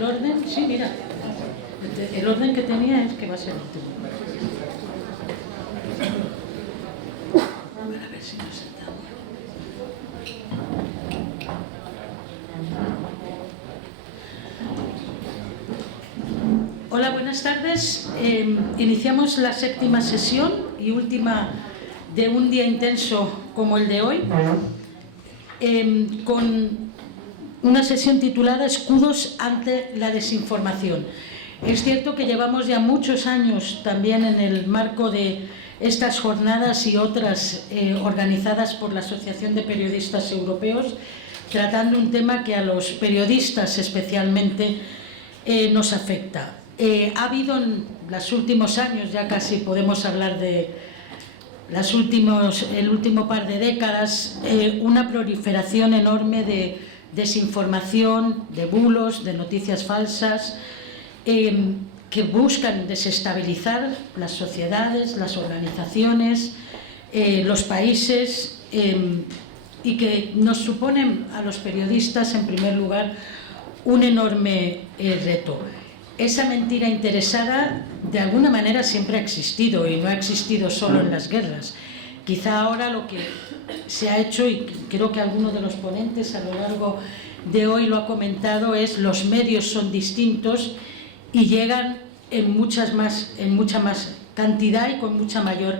el orden, sí, mira, el orden que tenía es que va a ser el último. A ver si nos sentamos. Hola, buenas tardes. Iniciamos la séptima sesión y última de un día intenso como el de hoy, con una sesión titulada Escudos ante la desinformación. Es cierto que llevamos ya muchos años también en el marco de estas jornadas y otras organizadas por la Asociación de Periodistas Europeos, tratando un tema que a los periodistas especialmente nos afecta. Ha habido en los últimos años, ya casi podemos hablar de el último par de décadas, una proliferación enorme de desinformación, de bulos, de noticias falsas, que buscan desestabilizar las sociedades, las organizaciones, los países, y que nos suponen a los periodistas, en primer lugar, un enorme reto. Esa mentira interesada, de alguna manera, siempre ha existido, y no ha existido solo en las guerras. Quizá ahora lo que se ha hecho, y creo que alguno de los ponentes a lo largo de hoy lo ha comentado, es los medios son distintos y llegan en mucha más cantidad y con mucha mayor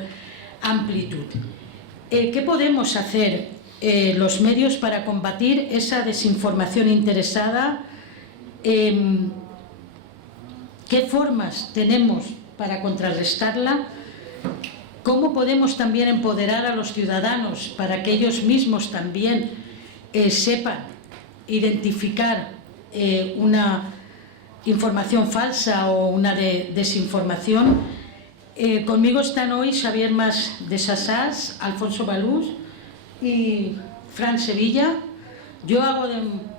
amplitud. ¿Qué podemos hacer los medios para combatir esa desinformación interesada? ¿Qué formas tenemos para contrarrestarla? ¿Cómo podemos también empoderar a los ciudadanos para que ellos mismos también sepan identificar una información falsa o una desinformación? Conmigo están hoy Xavier Mas de Sassas, Alfonso Balús y Fran Sevilla. Yo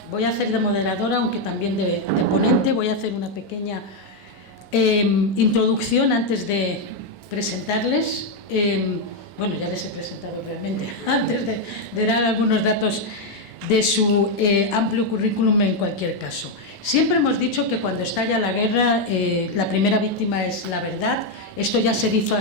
voy a hacer de moderadora, aunque también de ponente. Voy a hacer una pequeña introducción antes de presentarles. Bueno, ya les he presentado realmente, antes de dar algunos datos de su amplio currículum en cualquier caso. Siempre hemos dicho que cuando estalla la guerra, la primera víctima es la verdad. Esto ya se dijo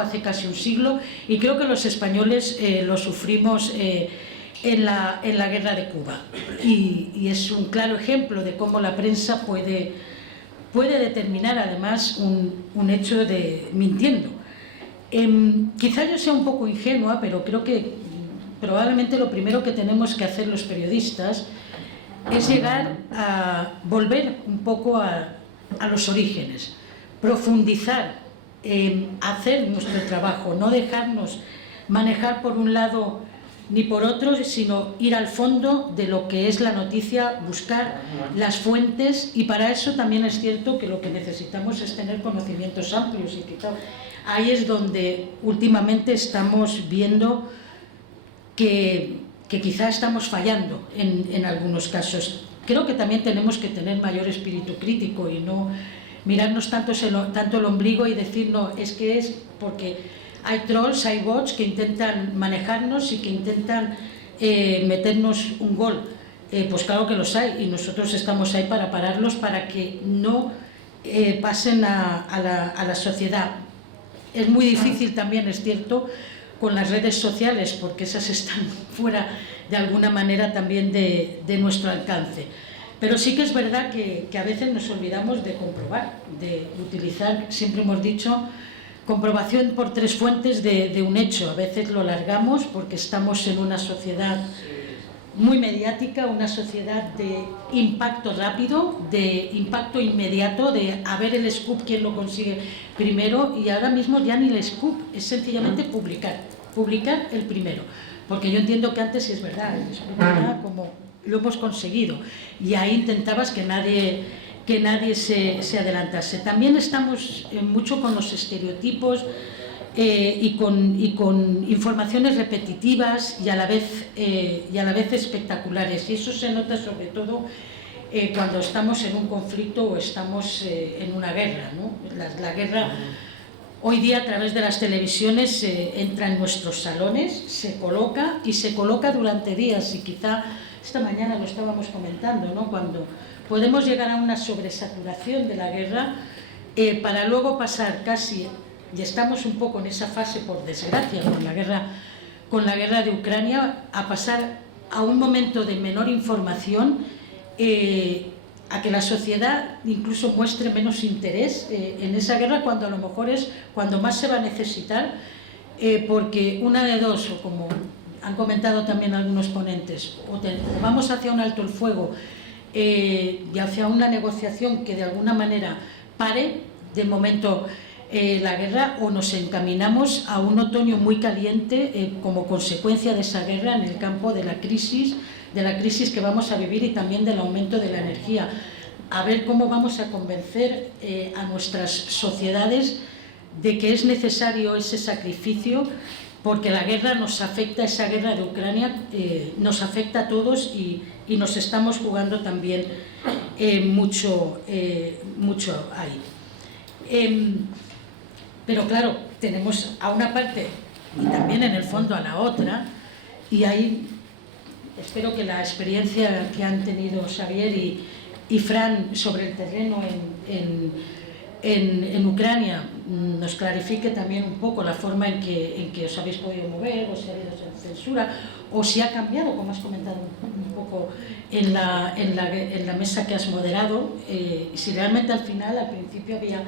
hace casi un siglo, y creo que los españoles lo sufrimos en la guerra de Cuba. Y es un claro ejemplo de cómo la prensa puede determinar además un hecho mintiendo. Quizá yo sea un poco ingenua, pero creo que probablemente lo primero que tenemos que hacer los periodistas es llegar a volver un poco a los orígenes, profundizar, hacer nuestro trabajo, no dejarnos manejar por un lado ni por otro, sino ir al fondo de lo que es la noticia, buscar las fuentes, y para eso también es cierto que lo que necesitamos es tener conocimientos amplios, y quizá ahí es donde últimamente estamos viendo que quizá estamos fallando en algunos casos. Creo que también tenemos que tener mayor espíritu crítico y no mirarnos tanto el ombligo y decir, no, es que es porque hay trolls, hay bots que intentan manejarnos y que intentan meternos un gol. Pues claro que los hay, y nosotros estamos ahí para pararlos, para que no pasen a la sociedad. Es muy difícil también, es cierto, con las redes sociales, porque esas están fuera de alguna manera también de nuestro alcance. Pero sí que es verdad que a veces nos olvidamos de comprobar, de utilizar, siempre hemos dicho, comprobación por tres fuentes de un hecho. A veces lo largamos porque estamos en una sociedad muy mediática, una sociedad de impacto rápido, de impacto inmediato, de a ver el scoop, quién lo consigue primero, y ahora mismo ya ni el scoop, es sencillamente publicar el primero. Porque yo entiendo que antes, sí es verdad, el scoop era como lo hemos conseguido, y ahí intentabas que nadie se adelantase. También estamos mucho con los estereotipos y con informaciones repetitivas y a la vez espectaculares, y eso se nota sobre todo cuando estamos en un conflicto o estamos en una guerra, ¿no? La guerra hoy día, a través de las televisiones, entra en nuestros salones, se coloca durante días, y quizá esta mañana lo estábamos comentando, ¿no? podemos llegar a una sobresaturación de la guerra para luego pasar casi, y estamos un poco en esa fase por desgracia con la guerra de Ucrania, a pasar a un momento de menor información, a que la sociedad incluso muestre menos interés en esa guerra, cuando a lo mejor es cuando más se va a necesitar, porque una de dos, o como han comentado también algunos ponentes, o vamos hacia un alto el fuego y hacia una negociación que de alguna manera pare de momento la guerra, o nos encaminamos a un otoño muy caliente como consecuencia de esa guerra en el campo de la crisis que vamos a vivir y también del aumento de la energía. A ver cómo vamos a convencer a nuestras sociedades de que es necesario ese sacrificio, porque la guerra nos afecta, esa guerra de Ucrania nos afecta a todos y nos estamos jugando también mucho ahí. Pero claro, tenemos a una parte y también en el fondo a la otra, y ahí espero que la experiencia que han tenido Xavier y Fran sobre el terreno en Ucrania nos clarifique también un poco la forma en que os habéis podido mover, o si ha habido censura, o si ha cambiado, como has comentado un poco en la mesa que has moderado, si realmente al principio había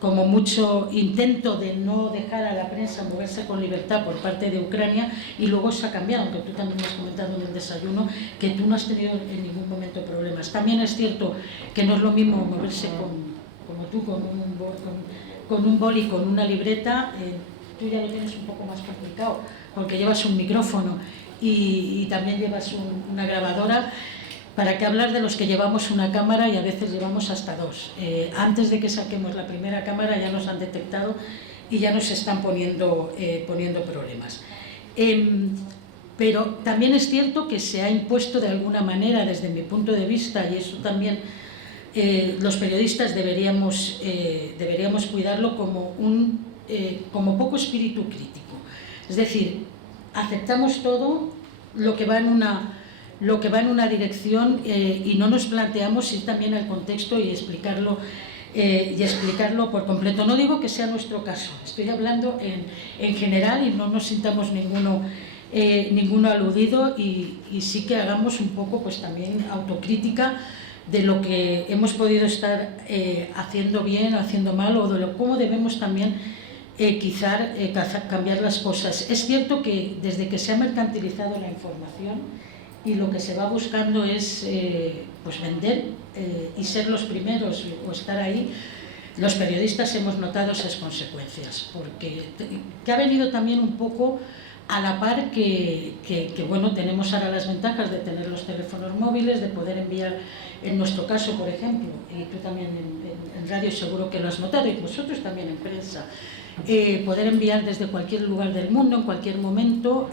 como mucho intento de no dejar a la prensa moverse con libertad por parte de Ucrania, y luego se ha cambiado, aunque tú también me has comentado en el desayuno que tú no has tenido en ningún momento problemas. También es cierto que no es lo mismo moverse como tú, con un boli, con una libreta. Tú ya lo tienes un poco más complicado, porque llevas un micrófono y también llevas una grabadora. ¿Para qué hablar de los que llevamos una cámara y a veces llevamos hasta dos? Antes de que saquemos la primera cámara ya nos han detectado y ya nos están poniendo problemas. Pero también es cierto que se ha impuesto de alguna manera, desde mi punto de vista, y eso también los periodistas deberíamos cuidarlo, como poco espíritu crítico. Es decir, aceptamos todo lo que va en una dirección y no nos planteamos ir también al contexto y explicarlo por completo. No digo que sea nuestro caso, estoy hablando en general, y no nos sintamos ninguno aludido, y sí que hagamos un poco pues también autocrítica de lo que hemos podido estar haciendo bien, haciendo mal, o de cómo debemos también quizá cambiar las cosas. Es cierto que desde que se ha mercantilizado la información, y lo que se va buscando es pues vender y ser los primeros o estar ahí, los periodistas hemos notado esas consecuencias, porque que ha venido también un poco a la par que bueno, tenemos ahora las ventajas de tener los teléfonos móviles, de poder enviar, en nuestro caso, por ejemplo, y tú también en radio seguro que lo has notado, y vosotros también en prensa, poder enviar desde cualquier lugar del mundo, en cualquier momento,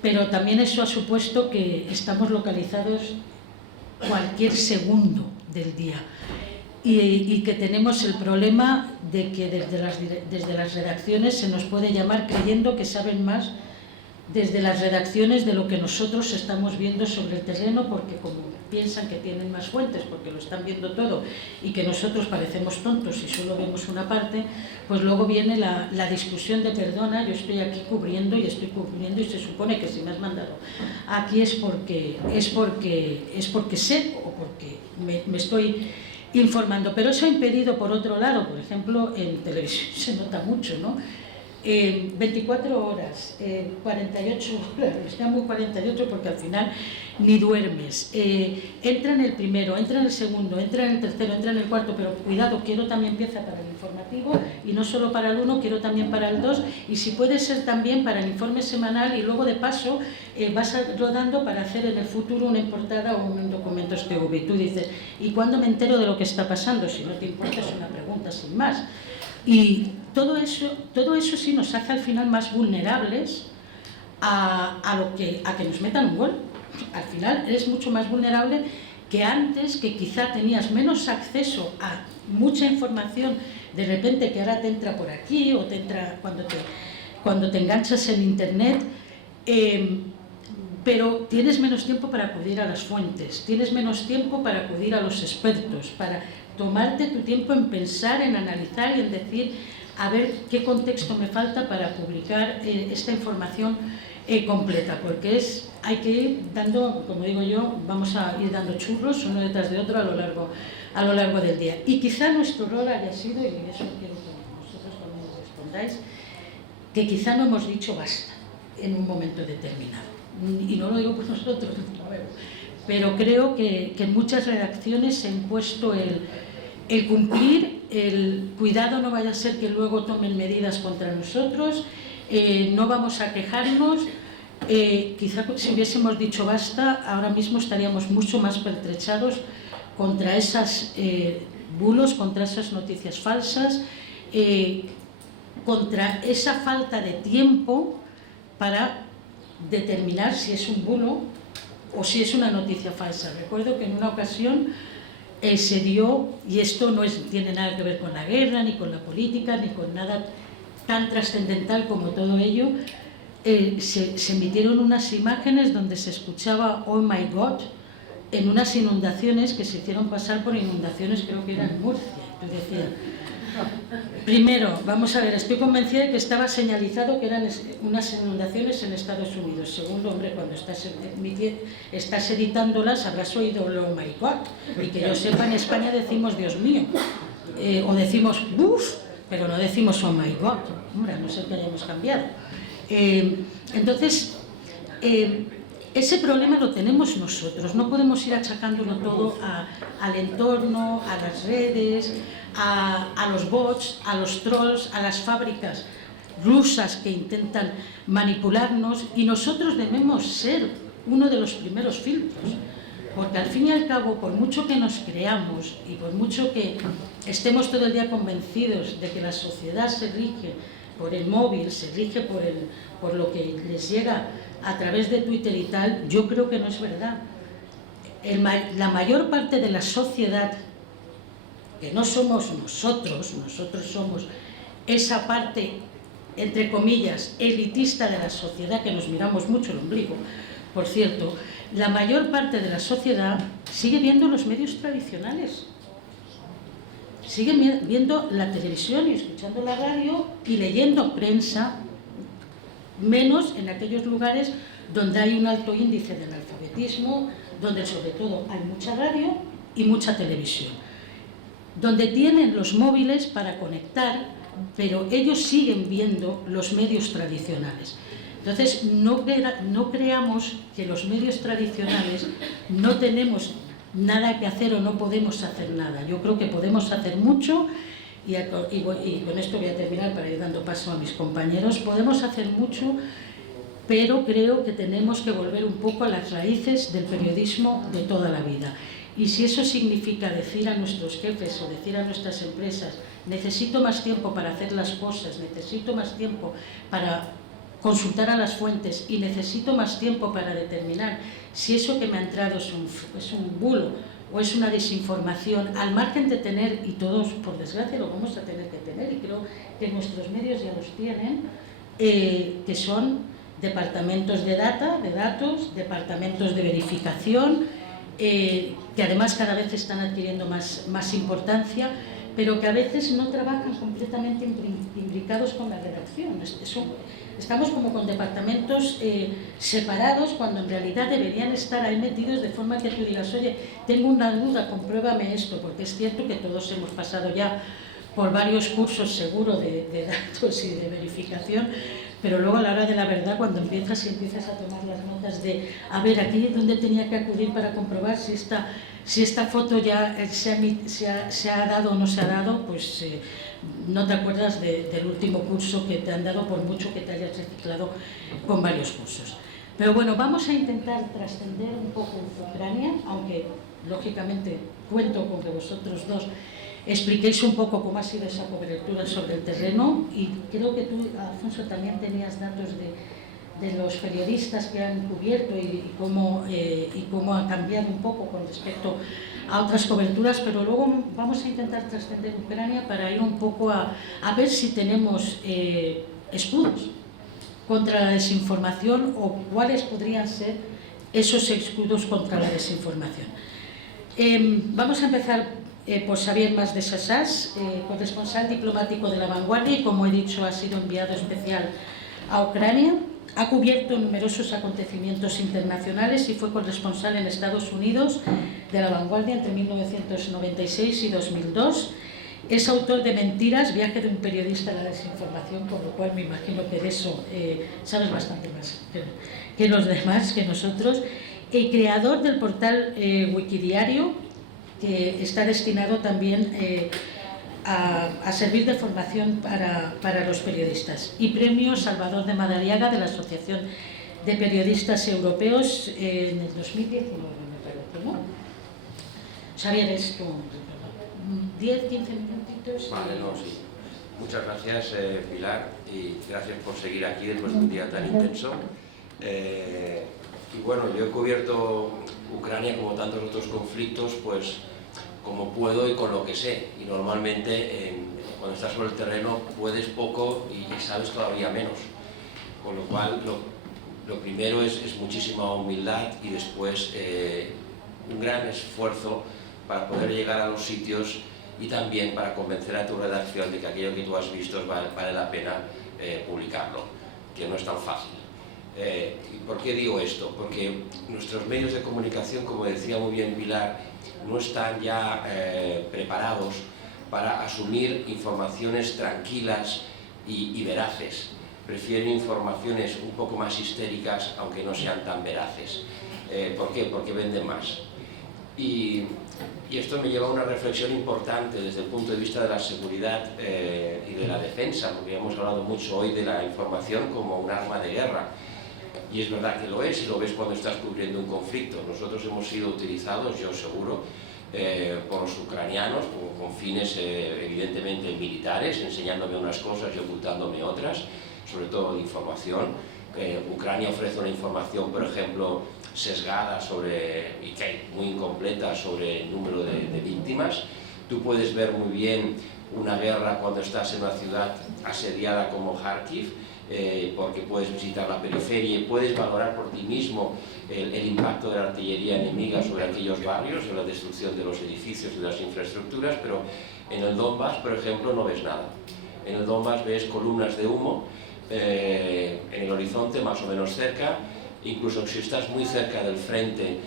pero también eso ha supuesto que estamos localizados cualquier segundo del día, y que tenemos el problema de que desde las redacciones se nos puede llamar creyendo que saben más desde las redacciones de lo que nosotros estamos viendo sobre el terreno, porque como piensan que tienen más fuentes, porque lo están viendo todo, y que nosotros parecemos tontos y solo vemos una parte, pues luego viene la discusión de perdona, yo estoy aquí cubriendo y estoy cubriendo, y se supone que si me has mandado aquí es porque sé, o porque me estoy informando. Pero eso ha impedido, por otro lado, por ejemplo, en televisión se nota mucho, ¿no? 24 horas, 48 horas, llamo 48 porque al final ni duermes. Entra en el primero, entra en el segundo, entra en el tercero, entra en el cuarto, pero cuidado, quiero también pieza para el informativo, y no solo para el 1, quiero también para el 2, y si puede ser también para el informe semanal, y luego de paso vas rodando para hacer en el futuro una portada o un documento STV. Y tú dices, ¿y cuándo me entero de lo que está pasando? Si no te importa, es una pregunta sin más. Y todo eso sí nos hace al final más vulnerables a que nos metan un gol. Al final eres mucho más vulnerable que antes, que quizá tenías menos acceso a mucha información, de repente, que ahora te entra por aquí, o te entra cuando te enganchas en internet. pero tienes menos tiempo para acudir a las fuentes, tienes menos tiempo para acudir a los expertos, para tomarte tu tiempo en pensar, en analizar y en decir, a ver qué contexto me falta para publicar esta información completa, porque hay que ir dando, como digo yo, vamos a ir dando churros uno detrás de otro a lo largo del día. Y quizá nuestro rol haya sido, y eso quiero que vosotros también me respondáis, que quizá no hemos dicho basta en un momento determinado. Y no lo digo por nosotros, pero creo que en muchas redacciones se ha impuesto el cumplir, el cuidado no vaya a ser que luego tomen medidas contra nosotros, no vamos a quejarnos. Quizá si hubiésemos dicho basta, ahora mismo estaríamos mucho más pertrechados contra esas bulos, contra esas noticias falsas, contra esa falta de tiempo para determinar si es un bulo o si es una noticia falsa. Recuerdo que en una ocasión se dio, y esto no tiene nada que ver con la guerra, ni con la política, ni con nada tan trascendental como todo ello, se emitieron unas imágenes donde se escuchaba "Oh my God" en unas inundaciones que se hicieron pasar por inundaciones, creo que eran en Murcia. Yo decía, primero, vamos a ver, estoy convencida de que estaba señalizado que eran unas inundaciones en Estados Unidos. Segundo, hombre, cuando estás editándolas habrás oído "Oh my God", y que yo sepa, en España decimos "Dios mío", o decimos "Uf", pero no decimos "Oh my God", hombre, a no ser que hayamos cambiado. Entonces, ese problema lo tenemos nosotros, no podemos ir achacándolo todo al entorno, a las redes, a los bots, a los trolls, a las fábricas rusas que intentan manipularnos, y nosotros debemos ser uno de los primeros filtros, porque al fin y al cabo, por mucho que nos creamos y por mucho que estemos todo el día convencidos de que la sociedad se rige por el móvil, se rige por lo que les llega a través de Twitter y tal, yo creo que no es verdad. La mayor parte de la sociedad, que no somos nosotros somos esa parte, entre comillas, elitista de la sociedad, que nos miramos mucho el ombligo, por cierto, la mayor parte de la sociedad sigue viendo los medios tradicionales, sigue viendo la televisión y escuchando la radio y leyendo prensa, menos en aquellos lugares donde hay un alto índice de analfabetismo, donde sobre todo hay mucha radio y mucha televisión, donde tienen los móviles para conectar, pero ellos siguen viendo los medios tradicionales. Entonces, no creamos que los medios tradicionales no tenemos nada que hacer o no podemos hacer nada. Yo creo que podemos hacer mucho, y con esto voy a terminar para ir dando paso a mis compañeros. Podemos hacer mucho, pero creo que tenemos que volver un poco a las raíces del periodismo de toda la vida. Y si eso significa decir a nuestros jefes o decir a nuestras empresas, necesito más tiempo para hacer las cosas, necesito más tiempo para consultar a las fuentes y necesito más tiempo para determinar si eso que me ha entrado es un bulo o es una desinformación, al margen de tener, y todos por desgracia lo vamos a tener que tener, y creo que nuestros medios ya los tienen, que son departamentos de datos, departamentos de verificación, que además cada vez están adquiriendo más importancia, pero que a veces no trabajan completamente imbricados con la redacción. Estamos como con departamentos separados, cuando en realidad deberían estar ahí metidos, de forma que tú digas, oye, tengo una duda, compruébame esto, porque es cierto que todos hemos pasado ya por varios cursos seguro de datos y de verificación, pero luego a la hora de la verdad, cuando empiezas a tomar las notas de, a ver, aquí es donde tenía que acudir para comprobar si esta foto ya se ha dado o no se ha dado, pues no te acuerdas del último curso que te han dado, por mucho que te hayas reciclado con varios cursos. Pero bueno, vamos a intentar trascender un poco Ucrania, aunque lógicamente cuento con que vosotros dos expliquéis un poco cómo ha sido esa cobertura sobre el terreno, y creo que tú, Alfonso, también tenías datos de los periodistas que han cubierto y cómo ha cambiado un poco con respecto a otras coberturas, pero luego vamos a intentar trascender Ucrania para ir un poco a ver si tenemos escudos contra la desinformación, o cuáles podrían ser esos escudos contra la desinformación. Vamos a empezar por Xavier Mas de Sassas, corresponsal diplomático de La Vanguardia y, como he dicho, ha sido enviado especial a Ucrania. Ha cubierto numerosos acontecimientos internacionales y fue corresponsal en Estados Unidos de La Vanguardia entre 1996 y 2002. Es autor de Mentiras, viaje de un periodista a la desinformación, por lo cual me imagino que de eso sabes bastante más que los demás, que nosotros. El creador del portal Wikidiario, que está destinado también a servir de formación para los periodistas. Y premio Salvador de Madariaga de la Asociación de Periodistas Europeos en el 2019, me parece, ¿no? Xavier, es tu 10, 15 minutitos. Vale, no, sí. Muchas gracias, Pilar, y gracias por seguir aquí después de un día tan intenso. Y bueno, yo he cubierto Ucrania como tantos otros conflictos, pues como puedo y con lo que sé. Y normalmente cuando estás sobre el terreno puedes poco y sabes todavía menos. Con lo cual, lo primero es muchísima humildad y después un gran esfuerzo para poder llegar a los sitios y también para convencer a tu redacción de que aquello que tú has visto vale la pena publicarlo, que no es tan fácil. ¿Y por qué digo esto? Porque nuestros medios de comunicación, como decía muy bien Pilar, no están ya preparados para asumir informaciones tranquilas y veraces. Prefieren informaciones un poco más histéricas, aunque no sean tan veraces. ¿Por qué? Porque venden más. Y esto me lleva a una reflexión importante desde el punto de vista de la seguridad y de la defensa, porque hemos hablado mucho hoy de la información como un arma de guerra. Y es verdad que lo es, y lo ves cuando estás cubriendo un conflicto. Nosotros hemos sido utilizados, yo seguro, por los ucranianos con fines evidentemente militares, enseñándome unas cosas y ocultándome otras, sobre todo de información. Ucrania ofrece una información, por ejemplo, sesgada y muy incompleta sobre el número de víctimas. Tú puedes ver muy bien una guerra cuando estás en una ciudad asediada como Kharkiv, porque puedes visitar la periferia y puedes valorar por ti mismo el impacto de la artillería enemiga sobre aquellos barrios, en la destrucción de los edificios y de las infraestructuras, pero en el Donbass, por ejemplo, no ves nada. En el Donbass ves columnas de humo en el horizonte, más o menos cerca. Incluso si estás muy cerca del frente,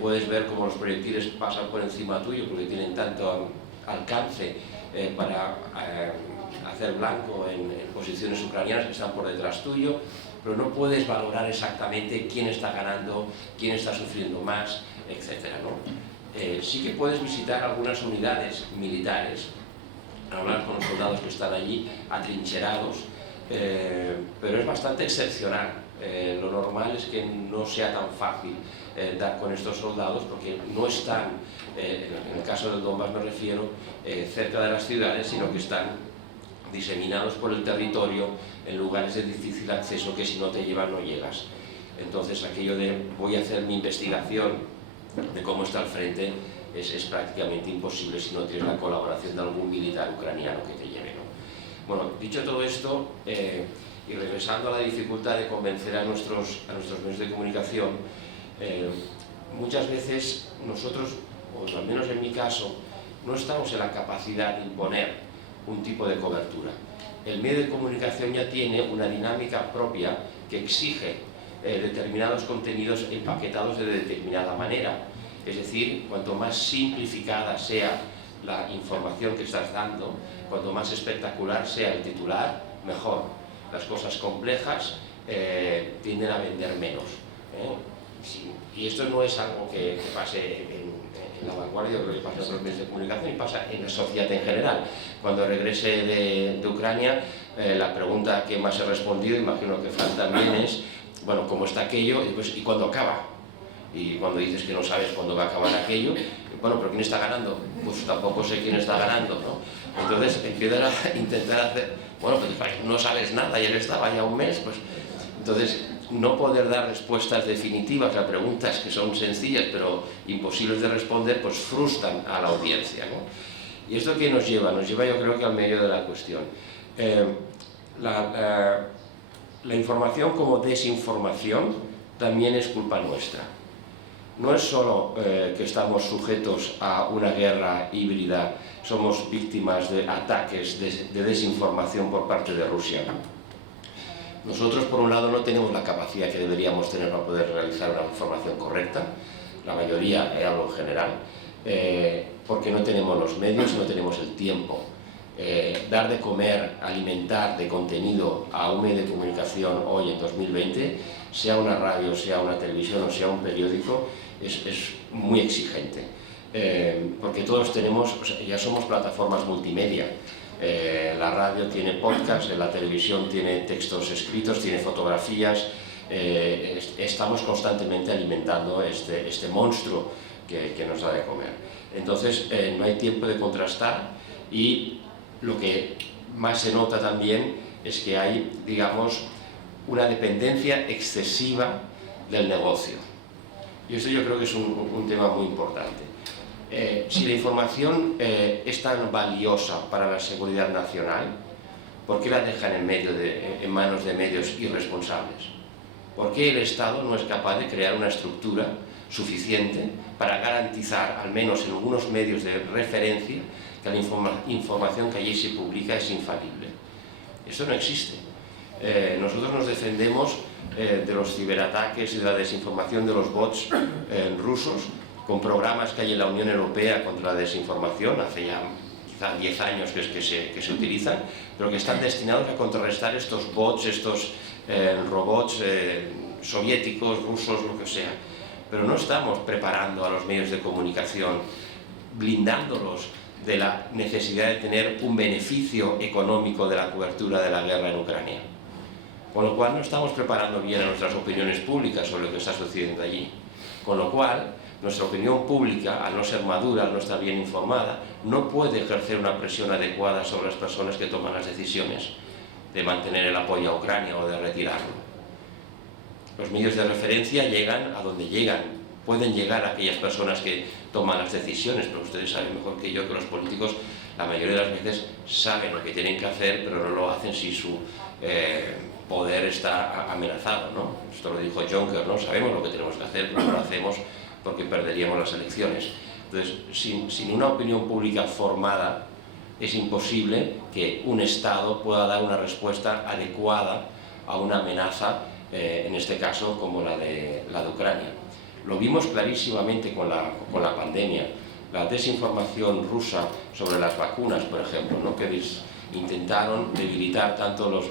puedes ver cómo los proyectiles pasan por encima tuyo, porque tienen tanto alcance para hacer blanco en posiciones ucranianas que están por detrás tuyo, pero no puedes valorar exactamente quién está ganando, quién está sufriendo más, etc., ¿no? Sí que puedes visitar algunas unidades militares, hablar con los soldados que están allí atrincherados, pero es bastante excepcional. Lo normal es que no sea tan fácil dar con estos soldados, porque no están, en el caso del Donbass me refiero, cerca de las ciudades, sino que están diseminados por el territorio en lugares de difícil acceso que si no te llevan no llegas. Entonces aquello de voy a hacer mi investigación de cómo está el frente es prácticamente imposible si no tienes la colaboración de algún militar ucraniano que te lleve, ¿no? Bueno, dicho todo esto, y regresando a la dificultad de convencer a nuestros medios de comunicación, muchas veces nosotros, o al menos en mi caso, no estamos en la capacidad de imponer un tipo de cobertura. El medio de comunicación ya tiene una dinámica propia que exige determinados contenidos empaquetados de determinada manera. Es decir, cuanto más simplificada sea la información que estás dando, cuanto más espectacular sea el titular, mejor. Las cosas complejas tienden a vender menos. Sí. Y esto no es algo que pase en La Vanguardia, creo que pasa en otros medios de comunicación y pasa en la sociedad en general. Cuando regrese de Ucrania, la pregunta que más he respondido, imagino que Fran también, es, bueno, ¿cómo está aquello? ¿Y cuándo acaba? Y cuando dices que no sabes cuándo va a acabar aquello, bueno, ¿pero quién está ganando? Pues tampoco sé quién está ganando, ¿no? Entonces empiezan a intentar hacer, bueno, pues no sabes nada, ya estaba ya un mes, pues entonces no poder dar respuestas definitivas a preguntas que son sencillas pero imposibles de responder, pues frustran a la audiencia, ¿no? ¿Y esto qué nos lleva? Nos lleva, yo creo, que al medio de la cuestión. La información como desinformación también es culpa nuestra. no es solo que estamos sujetos a una guerra híbrida, somos víctimas de ataques de desinformación por parte de Rusia. Nosotros, por un lado, no tenemos la capacidad que deberíamos tener para poder realizar una información correcta, la mayoría, hablo en general, porque no tenemos los medios y no tenemos el tiempo. Dar de comer, alimentar de contenido a un medio de comunicación hoy en 2020, sea una radio, sea una televisión o sea un periódico, es muy exigente. Porque todos tenemos, o sea, ya somos plataformas multimedia. La radio tiene podcast, la televisión tiene textos escritos, tiene fotografías. Estamos constantemente alimentando este monstruo que nos da de comer. Entonces no hay tiempo de contrastar, y lo que más se nota también es que hay, digamos, una dependencia excesiva del negocio. Y esto yo creo que es un tema muy importante. Si la información es tan valiosa para la seguridad nacional, ¿por qué la dejan en manos de medios irresponsables? ¿Por qué el Estado no es capaz de crear una estructura suficiente para garantizar, al menos en algunos medios de referencia, que la información que allí se publica es infalible? Eso no existe. Nosotros nos defendemos de los ciberataques y de la desinformación de los bots rusos, con programas que hay en la Unión Europea contra la desinformación, hace ya quizá 10 años que se utilizan, pero que están destinados a contrarrestar estos bots, estos robots soviéticos, rusos, lo que sea. Pero no estamos preparando a los medios de comunicación, blindándolos de la necesidad de tener un beneficio económico de la cobertura de la guerra en Ucrania. Con lo cual no estamos preparando bien a nuestras opiniones públicas sobre lo que está sucediendo allí. Con lo cual, nuestra opinión pública, al no ser madura, al no estar bien informada, no puede ejercer una presión adecuada sobre las personas que toman las decisiones de mantener el apoyo a Ucrania o de retirarlo. Los medios de referencia llegan a donde llegan, pueden llegar a aquellas personas que toman las decisiones, pero ustedes saben mejor que yo que los políticos la mayoría de las veces saben lo que tienen que hacer, pero no lo hacen si su poder está amenazado, ¿no? Esto lo dijo Juncker, ¿no? Sabemos lo que tenemos que hacer, pero no lo hacemos porque perderíamos las elecciones. Entonces, sin una opinión pública formada, es imposible que un Estado pueda dar una respuesta adecuada a una amenaza, en este caso como la de Ucrania. Lo vimos clarísimamente con la pandemia. La desinformación rusa sobre las vacunas, por ejemplo, ¿no? Que intentaron debilitar tanto los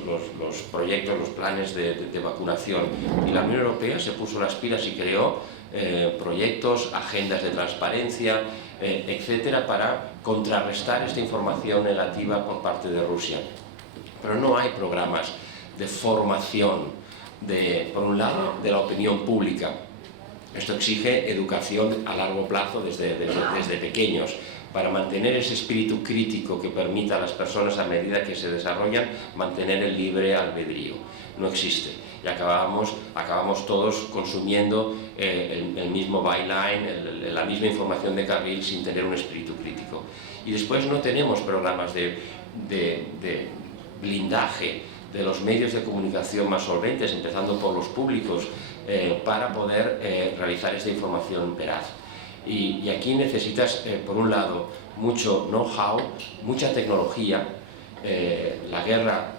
proyectos, los planes de vacunación. Y la Unión Europea se puso las pilas y creó proyectos, agendas de transparencia, etcétera, para contrarrestar esta información negativa por parte de Rusia. Pero no hay programas de formación, por un lado, de la opinión pública. Esto exige educación a largo plazo desde pequeños, para mantener ese espíritu crítico que permita a las personas, a medida que se desarrollan, mantener el libre albedrío. No existe. Y acabamos todos consumiendo el mismo byline, la misma información de carril, sin tener un espíritu crítico. Y después no tenemos programas de blindaje de los medios de comunicación más solventes, empezando por los públicos, para poder realizar esta información veraz. Y aquí necesitas, por un lado, mucho know-how, mucha tecnología. La guerra,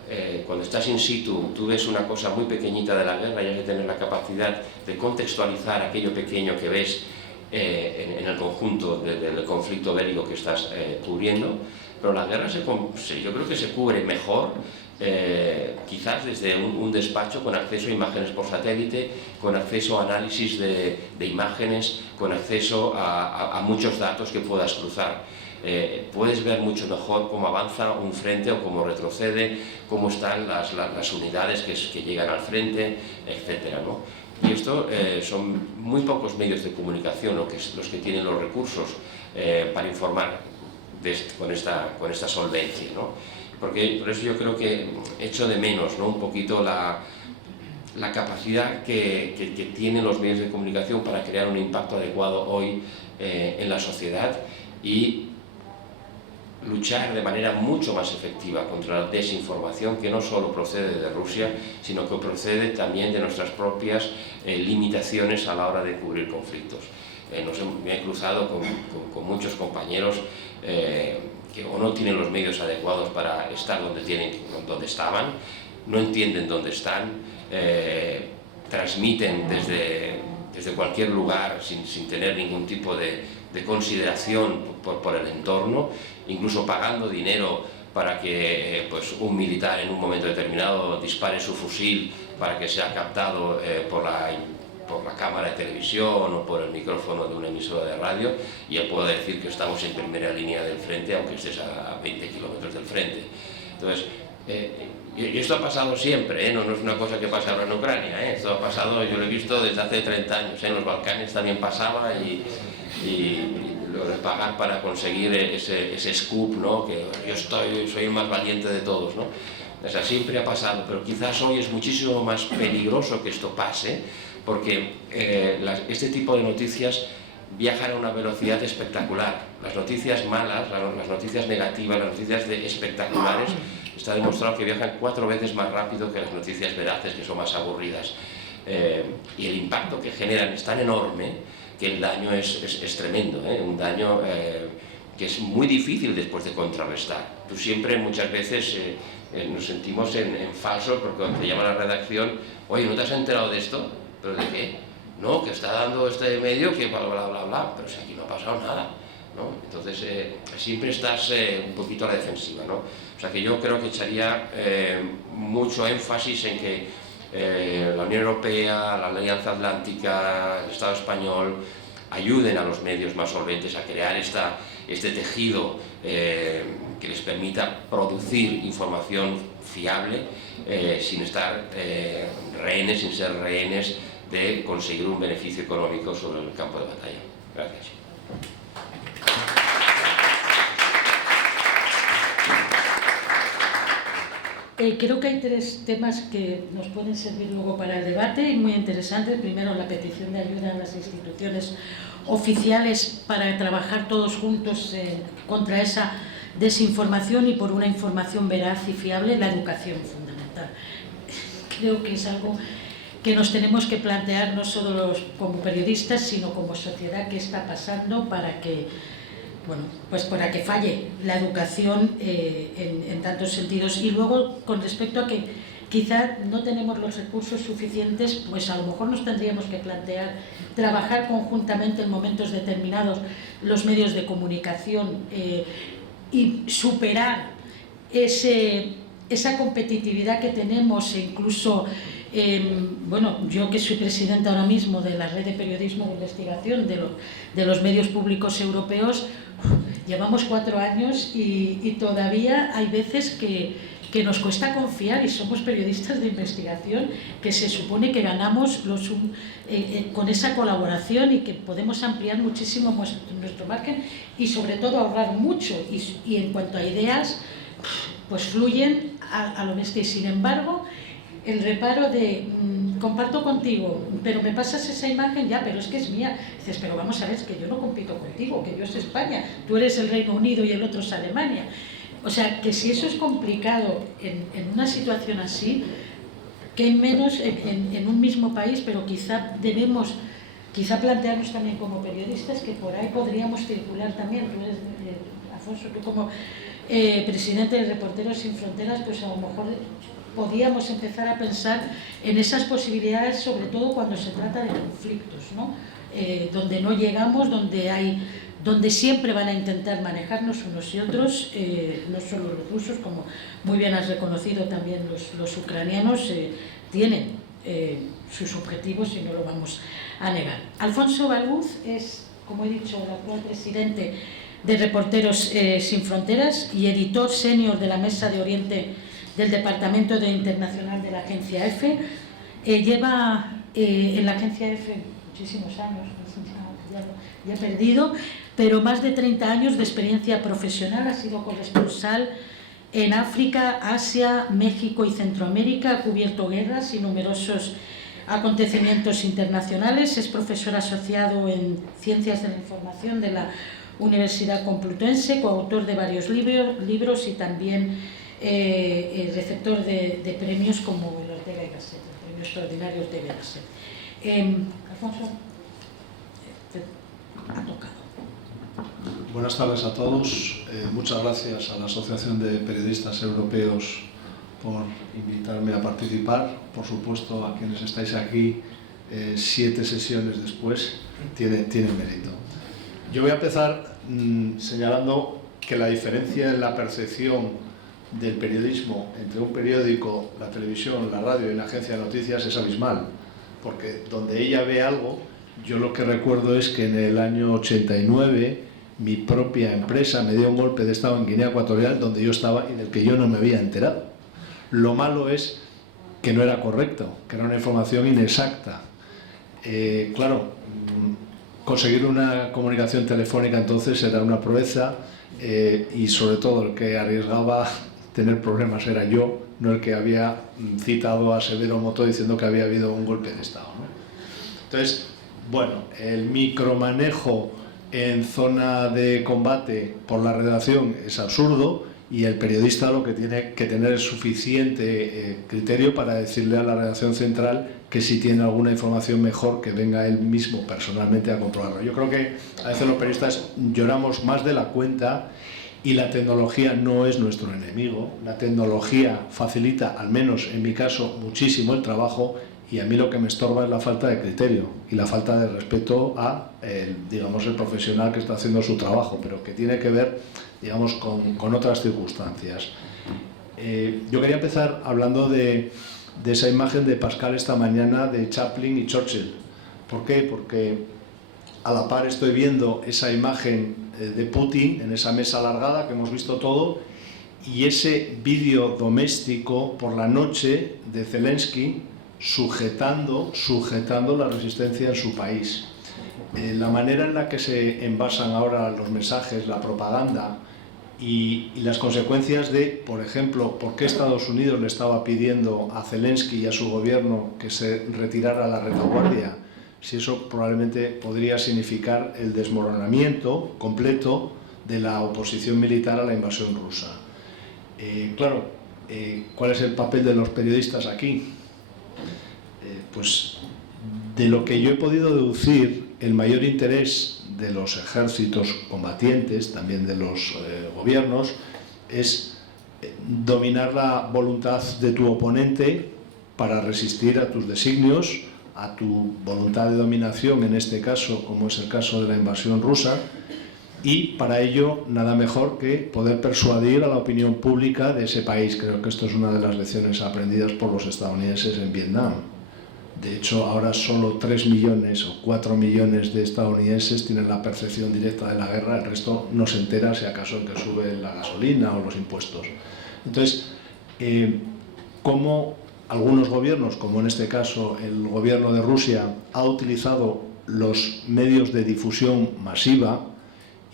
cuando estás in situ, tú ves una cosa muy pequeñita de la guerra y hay que tener la capacidad de contextualizar aquello pequeño que ves en el conjunto del conflicto bélico que estás cubriendo. Pero la guerra yo creo que se cubre mejor, quizás desde un despacho con acceso a imágenes por satélite, con acceso a análisis de imágenes, con acceso a muchos datos que puedas cruzar. Puedes ver mucho mejor cómo avanza un frente o cómo retrocede, cómo están las unidades que llegan al frente, etc., ¿no? Y esto son muy pocos medios de comunicación los que tienen los recursos para informar con esta solvencia, ¿no? Por eso yo creo que echo de menos, ¿no?, un poquito la capacidad que tienen los medios de comunicación para crear un impacto adecuado hoy en la sociedad, y luchar de manera mucho más efectiva contra la desinformación que no solo procede de Rusia, sino que procede también de nuestras propias limitaciones a la hora de cubrir conflictos. Me he cruzado con muchos compañeros que o no tienen los medios adecuados para estar donde estaban, no entienden dónde están, transmiten desde cualquier lugar sin tener ningún tipo de consideración por el entorno, incluso pagando dinero para que pues, un militar en un momento determinado dispare su fusil para que sea captado por la cámara de televisión o por el micrófono de una emisora de radio, y él puede decir que estamos en primera línea del frente aunque estés a 20 kilómetros del frente. Entonces, y esto ha pasado siempre, no es una cosa que pasa ahora en Ucrania, esto ha pasado, yo lo he visto desde hace 30 años, en los Balcanes también pasaba, y lo de pagar para conseguir ese scoop, ¿no? Que yo soy el más valiente de todos, ¿no? O sea, siempre ha pasado, pero quizás hoy es muchísimo más peligroso que esto pase, porque este tipo de noticias viajan a una velocidad espectacular. Las noticias malas, las noticias negativas, las noticias espectaculares, está demostrado que viajan 4 veces más rápido que las noticias veraces, que son más aburridas. Y el impacto que generan es tan enorme que el daño es tremendo, un daño que es muy difícil después de contrarrestar. Tú siempre, muchas veces, nos sentimos en falso, porque cuando te llama la redacción, oye, ¿no te has enterado de esto? ¿Pero de qué? No, que está dando este medio que bla, bla, bla, bla, pero si aquí no ha pasado nada, ¿no? Entonces, siempre estás un poquito a la defensiva, ¿no? O sea que yo creo que echaría mucho énfasis en que la Unión Europea, la Alianza Atlántica, el Estado español ayuden a los medios más solventes a crear este tejido que les permita producir información fiable sin estar sin ser rehenes de conseguir un beneficio económico sobre el campo de batalla. Gracias. Creo que hay 3 temas que nos pueden servir luego para el debate y muy interesantes. Primero, la petición de ayuda a las instituciones oficiales para trabajar todos juntos contra esa desinformación y por una información veraz y fiable. La educación, fundamental. Creo que es algo que nos tenemos que plantear no solo como periodistas, sino como sociedad, qué está pasando para que falle la educación en tantos sentidos. Y luego, con respecto a que quizá no tenemos los recursos suficientes, pues a lo mejor nos tendríamos que plantear trabajar conjuntamente en momentos determinados los medios de comunicación y superar esa competitividad que tenemos, e incluso yo que soy presidenta ahora mismo de la Red de Periodismo de Investigación de los medios públicos europeos, llevamos 4 años y todavía hay veces que nos cuesta confiar, y somos periodistas de investigación que se supone que ganamos con esa colaboración y que podemos ampliar muchísimo nuestro margen y sobre todo ahorrar mucho, y en cuanto a ideas pues fluyen a lo bestia. Y sin embargo, el reparo de comparto contigo, pero me pasas esa imagen, ya, pero es que es mía. Dices, pero vamos a ver, es que yo no compito contigo, que yo es España, tú eres el Reino Unido y el otro es Alemania. O sea, que si eso es complicado en una situación así, que menos en un mismo país, pero quizá debemos plantearnos también como periodistas que por ahí podríamos circular también. Tú eres, Afonso, tú como presidente de Reporteros Sin Fronteras, pues a lo mejor podíamos empezar a pensar en esas posibilidades, sobre todo cuando se trata de conflictos, ¿no? Donde no llegamos, donde siempre van a intentar manejarnos unos y otros, no solo los rusos, como muy bien has reconocido, también los ucranianos tienen sus objetivos y no lo vamos a negar. Alfonso Baluz es, como he dicho, el actual presidente de Reporteros Sin Fronteras y editor senior de la Mesa de Oriente del Departamento de Internacional de la Agencia EFE. Lleva en la Agencia EFE muchísimos años, ya he perdido, pero más de 30 años de experiencia profesional. Ha sido corresponsal en África, Asia, México y Centroamérica. Ha cubierto guerras y numerosos acontecimientos internacionales. Es profesor asociado en Ciencias de la Información de la Universidad Complutense, coautor de varios libros y también receptor de premios como el Ortega y Gasset, el premio extraordinario Ortega y Gasset. Alfonso, te ha tocado. Buenas tardes a todos. Muchas gracias a la Asociación de Periodistas Europeos por invitarme a participar. Por supuesto, a quienes estáis aquí 7 sesiones después, tiene mérito. Yo voy a empezar señalando que la diferencia en la percepción del periodismo entre un periódico, la televisión, la radio y la agencia de noticias es abismal, porque donde ella ve algo, yo lo que recuerdo es que en el año 89 mi propia empresa me dio un golpe de estado en Guinea Ecuatorial donde yo estaba y del que yo no me había enterado. Lo malo es que no era correcto, que era una información inexacta. Claro, conseguir una comunicación telefónica entonces era una proeza y sobre todo el que arriesgaba tener problemas era yo, no el que había citado a Severo Moto diciendo que había habido un golpe de estado, ¿no? Entonces, bueno, el micromanejo en zona de combate por la redacción es absurdo y el periodista lo que tiene que tener es suficiente criterio para decirle a la redacción central que si tiene alguna información mejor que venga él mismo personalmente a comprobarlo. Yo creo que a veces los periodistas lloramos más de la cuenta y la tecnología no es nuestro enemigo. La tecnología facilita, al menos en mi caso, muchísimo el trabajo y a mí lo que me estorba es la falta de criterio y la falta de respeto a, digamos, el profesional que está haciendo su trabajo, pero que tiene que ver, digamos, con otras circunstancias. Yo quería empezar hablando de esa imagen de Pascal esta mañana de Chaplin y Churchill. ¿Por qué? Porque a la par estoy viendo esa imagen de Putin en esa mesa alargada que hemos visto todo y ese vídeo doméstico por la noche de Zelensky sujetando la resistencia en su país. La manera en la que se envasan ahora los mensajes, la propaganda y las consecuencias de, por ejemplo, por qué Estados Unidos le estaba pidiendo a Zelensky y a su gobierno que se retirara a la retaguardia, si eso probablemente podría significar el desmoronamiento completo de la oposición militar a la invasión rusa. Claro, ¿cuál es el papel de los periodistas aquí? Pues de lo que yo he podido deducir, el mayor interés de los ejércitos combatientes, también de los gobiernos, es dominar la voluntad de tu oponente para resistir a tus designios, a tu voluntad de dominación, en este caso, como es el caso de la invasión rusa, y para ello nada mejor que poder persuadir a la opinión pública de ese país. Creo que esto es una de las lecciones aprendidas por los estadounidenses en Vietnam. De hecho, ahora solo 3 millones o 4 millones de estadounidenses tienen la percepción directa de la guerra, el resto no se entera si acaso que sube la gasolina o los impuestos. Entonces, ¿cómo algunos gobiernos, como en este caso el gobierno de Rusia, ha utilizado los medios de difusión masiva?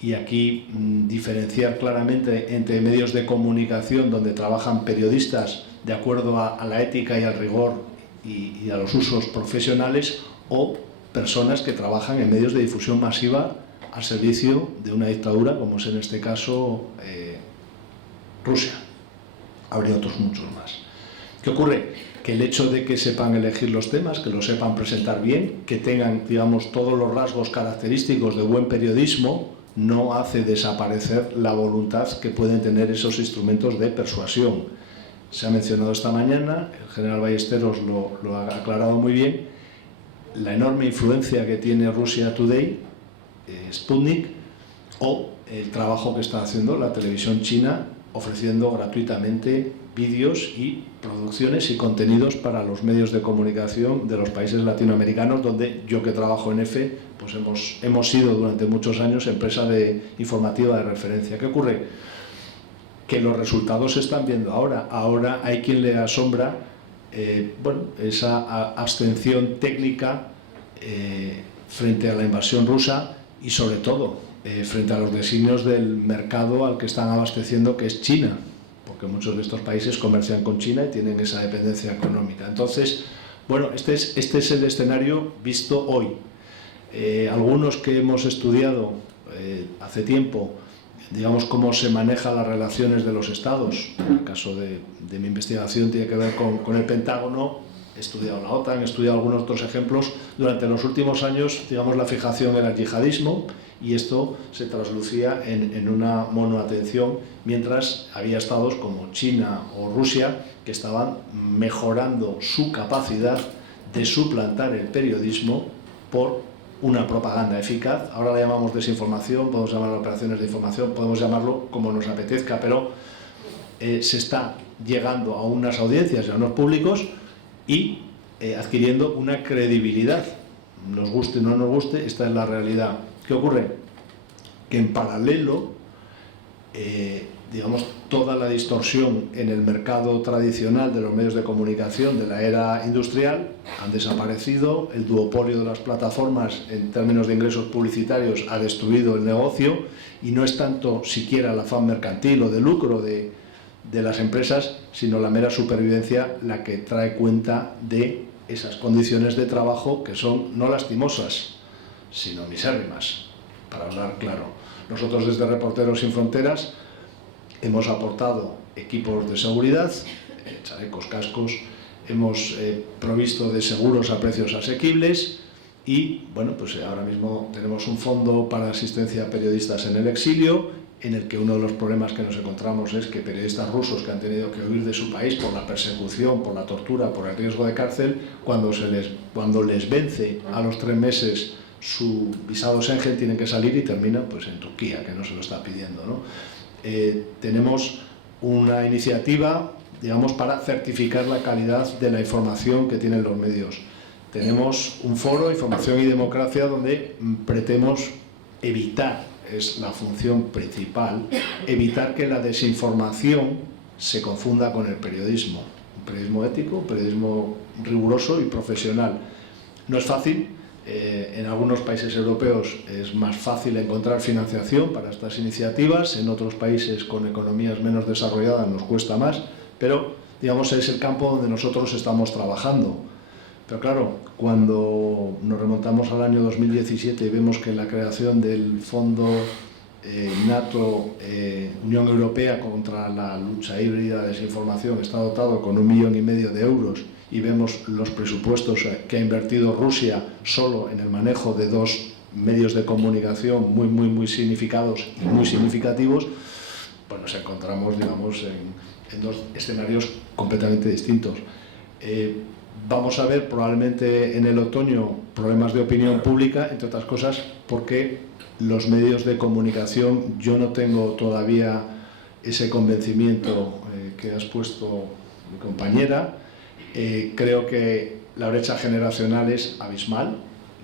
Y aquí diferenciar claramente entre medios de comunicación donde trabajan periodistas de acuerdo a la ética y al rigor y a los usos profesionales o personas que trabajan en medios de difusión masiva al servicio de una dictadura como es en este caso Rusia. Habría otros muchos más. ¿Qué ocurre? Que el hecho de que sepan elegir los temas, que lo sepan presentar bien, que tengan, digamos, todos los rasgos característicos de buen periodismo, no hace desaparecer la voluntad que pueden tener esos instrumentos de persuasión. Se ha mencionado esta mañana, el general Ballesteros lo ha aclarado muy bien, la enorme influencia que tiene Russia Today, Sputnik, o el trabajo que está haciendo la televisión china ofreciendo gratuitamente vídeos y producciones y contenidos para los medios de comunicación de los países latinoamericanos, donde yo que trabajo en EFE, pues hemos sido durante muchos años empresa informativa de referencia. ¿Qué ocurre? Que los resultados se están viendo ahora. Ahora hay quien le asombra esa abstención técnica frente a la invasión rusa y sobre todo frente a los designios del mercado al que están abasteciendo, que es China, porque muchos de estos países comercian con China y tienen esa dependencia económica. Entonces, bueno, este es el escenario visto hoy. Algunos que hemos estudiado hace tiempo, digamos, cómo se manejan las relaciones de los estados. En el caso de mi investigación tiene que ver con el Pentágono. He estudiado la OTAN, he estudiado algunos otros ejemplos. Durante los últimos años, digamos, la fijación era el yihadismo y esto se traslucía en una monoatención, mientras había estados como China o Rusia que estaban mejorando su capacidad de suplantar el periodismo por una propaganda eficaz. Ahora la llamamos desinformación, podemos llamarlo operaciones de información, podemos llamarlo como nos apetezca, pero se está llegando a unas audiencias y a unos públicos y adquiriendo una credibilidad. Nos guste o no nos guste, esta es la realidad. ¿Qué ocurre? Que en paralelo, digamos, toda la distorsión en el mercado tradicional de los medios de comunicación de la era industrial han desaparecido, el duopolio de las plataformas en términos de ingresos publicitarios ha destruido el negocio y no es tanto siquiera el afán mercantil o de lucro de las empresas, sino la mera supervivencia la que trae cuenta de esas condiciones de trabajo que son no lastimosas, sino misérrimas, para hablar claro. Nosotros desde Reporteros Sin Fronteras hemos aportado equipos de seguridad, chalecos, cascos, hemos provisto de seguros a precios asequibles y, bueno, pues ahora mismo tenemos un fondo para asistencia a periodistas en el exilio, en el que uno de los problemas que nos encontramos es que periodistas rusos que han tenido que huir de su país por la persecución, por la tortura, por el riesgo de cárcel, cuando les vence a los 3 meses su visado Schengen, tienen que salir y terminan pues en Turquía, que no se lo está pidiendo, ¿no? Tenemos una iniciativa, digamos, para certificar la calidad de la información que tienen los medios. Tenemos un foro, Información y Democracia, donde pretendemos evitar, es la función principal, evitar que la desinformación se confunda con el periodismo. Un periodismo ético, un periodismo riguroso y profesional. No es fácil. En algunos países europeos es más fácil encontrar financiación para estas iniciativas, en otros países con economías menos desarrolladas nos cuesta más, pero digamos es el campo donde nosotros estamos trabajando. Pero claro, cuando nos remontamos al año 2017 y vemos que la creación del Fondo NATO Unión Europea contra la lucha híbrida de desinformación está dotado con 1,5 millones de euros y vemos los presupuestos que ha invertido Rusia solo en el manejo de 2 medios de comunicación muy significados y muy significativos, pues nos encontramos, digamos, en 2 escenarios completamente distintos. Vamos a ver probablemente en el otoño problemas de opinión pública, entre otras cosas porque los medios de comunicación, yo no tengo todavía ese convencimiento que ha expuesto mi compañera. Creo que la brecha generacional es abismal.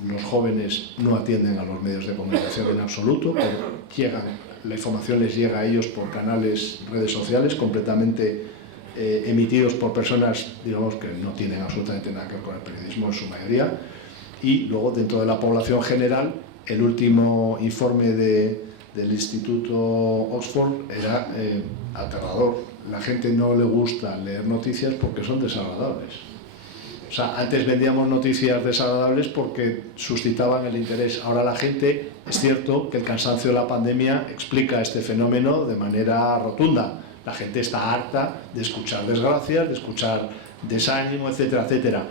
Los jóvenes no atienden a los medios de comunicación en absoluto, pero la información les llega a ellos por canales, redes sociales completamente emitidos por personas, digamos, que no tienen absolutamente nada que ver con el periodismo en su mayoría. Y luego, dentro de la población general, el último informe del Instituto Oxford era aterrador. La gente no le gusta leer noticias porque son desagradables. O sea, antes vendíamos noticias desagradables porque suscitaban el interés. Ahora la gente, es cierto que el cansancio de la pandemia explica este fenómeno de manera rotunda. La gente está harta de escuchar desgracias, de escuchar desánimo, etcétera, etcétera.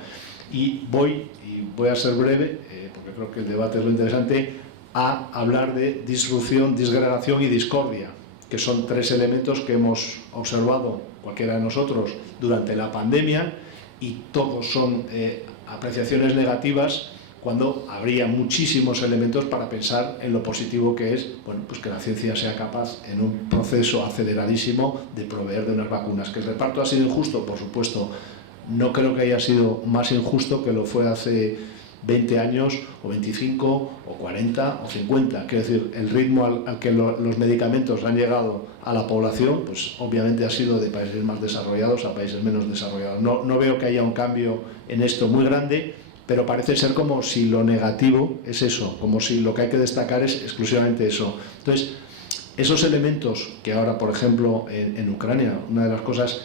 Y voy a ser breve, porque creo que el debate es lo interesante, a hablar de disrupción, disgregación y discordia, que son 3 elementos que hemos observado cualquiera de nosotros durante la pandemia y todos son apreciaciones negativas cuando habría muchísimos elementos para pensar en lo positivo que es, bueno, pues que la ciencia sea capaz en un proceso aceleradísimo de proveer de unas vacunas. Que el reparto ha sido injusto, por supuesto. No creo que haya sido más injusto que lo fue hace 20 años, o 25, o 40, o 50. Quiero decir, el ritmo al que los medicamentos han llegado a la población, pues obviamente ha sido de países más desarrollados a países menos desarrollados. No veo que haya un cambio en esto muy grande, pero parece ser como si lo negativo es eso, como si lo que hay que destacar es exclusivamente eso. Entonces, esos elementos que ahora, por ejemplo, en Ucrania, una de las cosas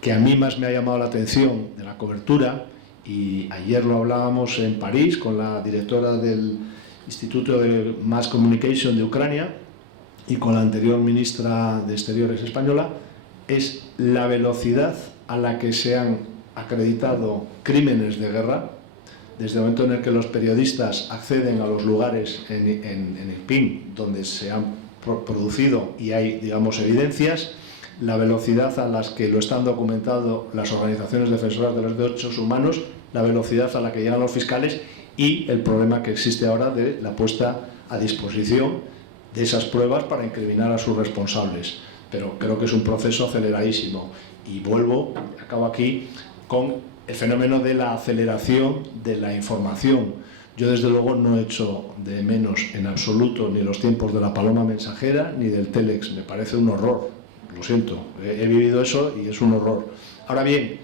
que a mí más me ha llamado la atención de la cobertura, y ayer lo hablábamos en París con la directora del Instituto de Mass Communication de Ucrania y con la anterior ministra de Exteriores española, es la velocidad a la que se han acreditado crímenes de guerra, desde el momento en el que los periodistas acceden a los lugares en Irpin donde se han producido y hay, digamos, evidencias, la velocidad a la que lo están documentando las organizaciones defensoras de los derechos humanos, la velocidad a la que llegan los fiscales y el problema que existe ahora de la puesta a disposición de esas pruebas para incriminar a sus responsables. Pero creo que es un proceso aceleradísimo. Y acabo aquí con el fenómeno de la aceleración de la información. Yo desde luego no he hecho de menos en absoluto ni los tiempos de la paloma mensajera ni del Telex. Me parece un horror, lo siento, he vivido eso y es un horror. Ahora bien,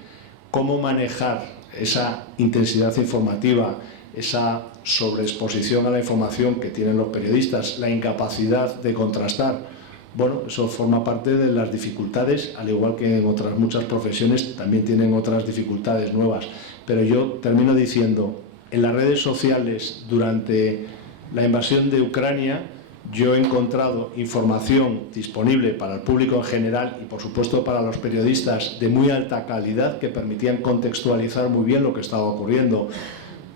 ¿cómo manejar esa intensidad informativa, esa sobreexposición a la información que tienen los periodistas, la incapacidad de contrastar? Bueno, eso forma parte de las dificultades, al igual que en otras muchas profesiones también tienen otras dificultades nuevas. Pero yo termino diciendo, en las redes sociales durante la invasión de Ucrania, yo he encontrado información disponible para el público en general y por supuesto para los periodistas de muy alta calidad que permitían contextualizar muy bien lo que estaba ocurriendo.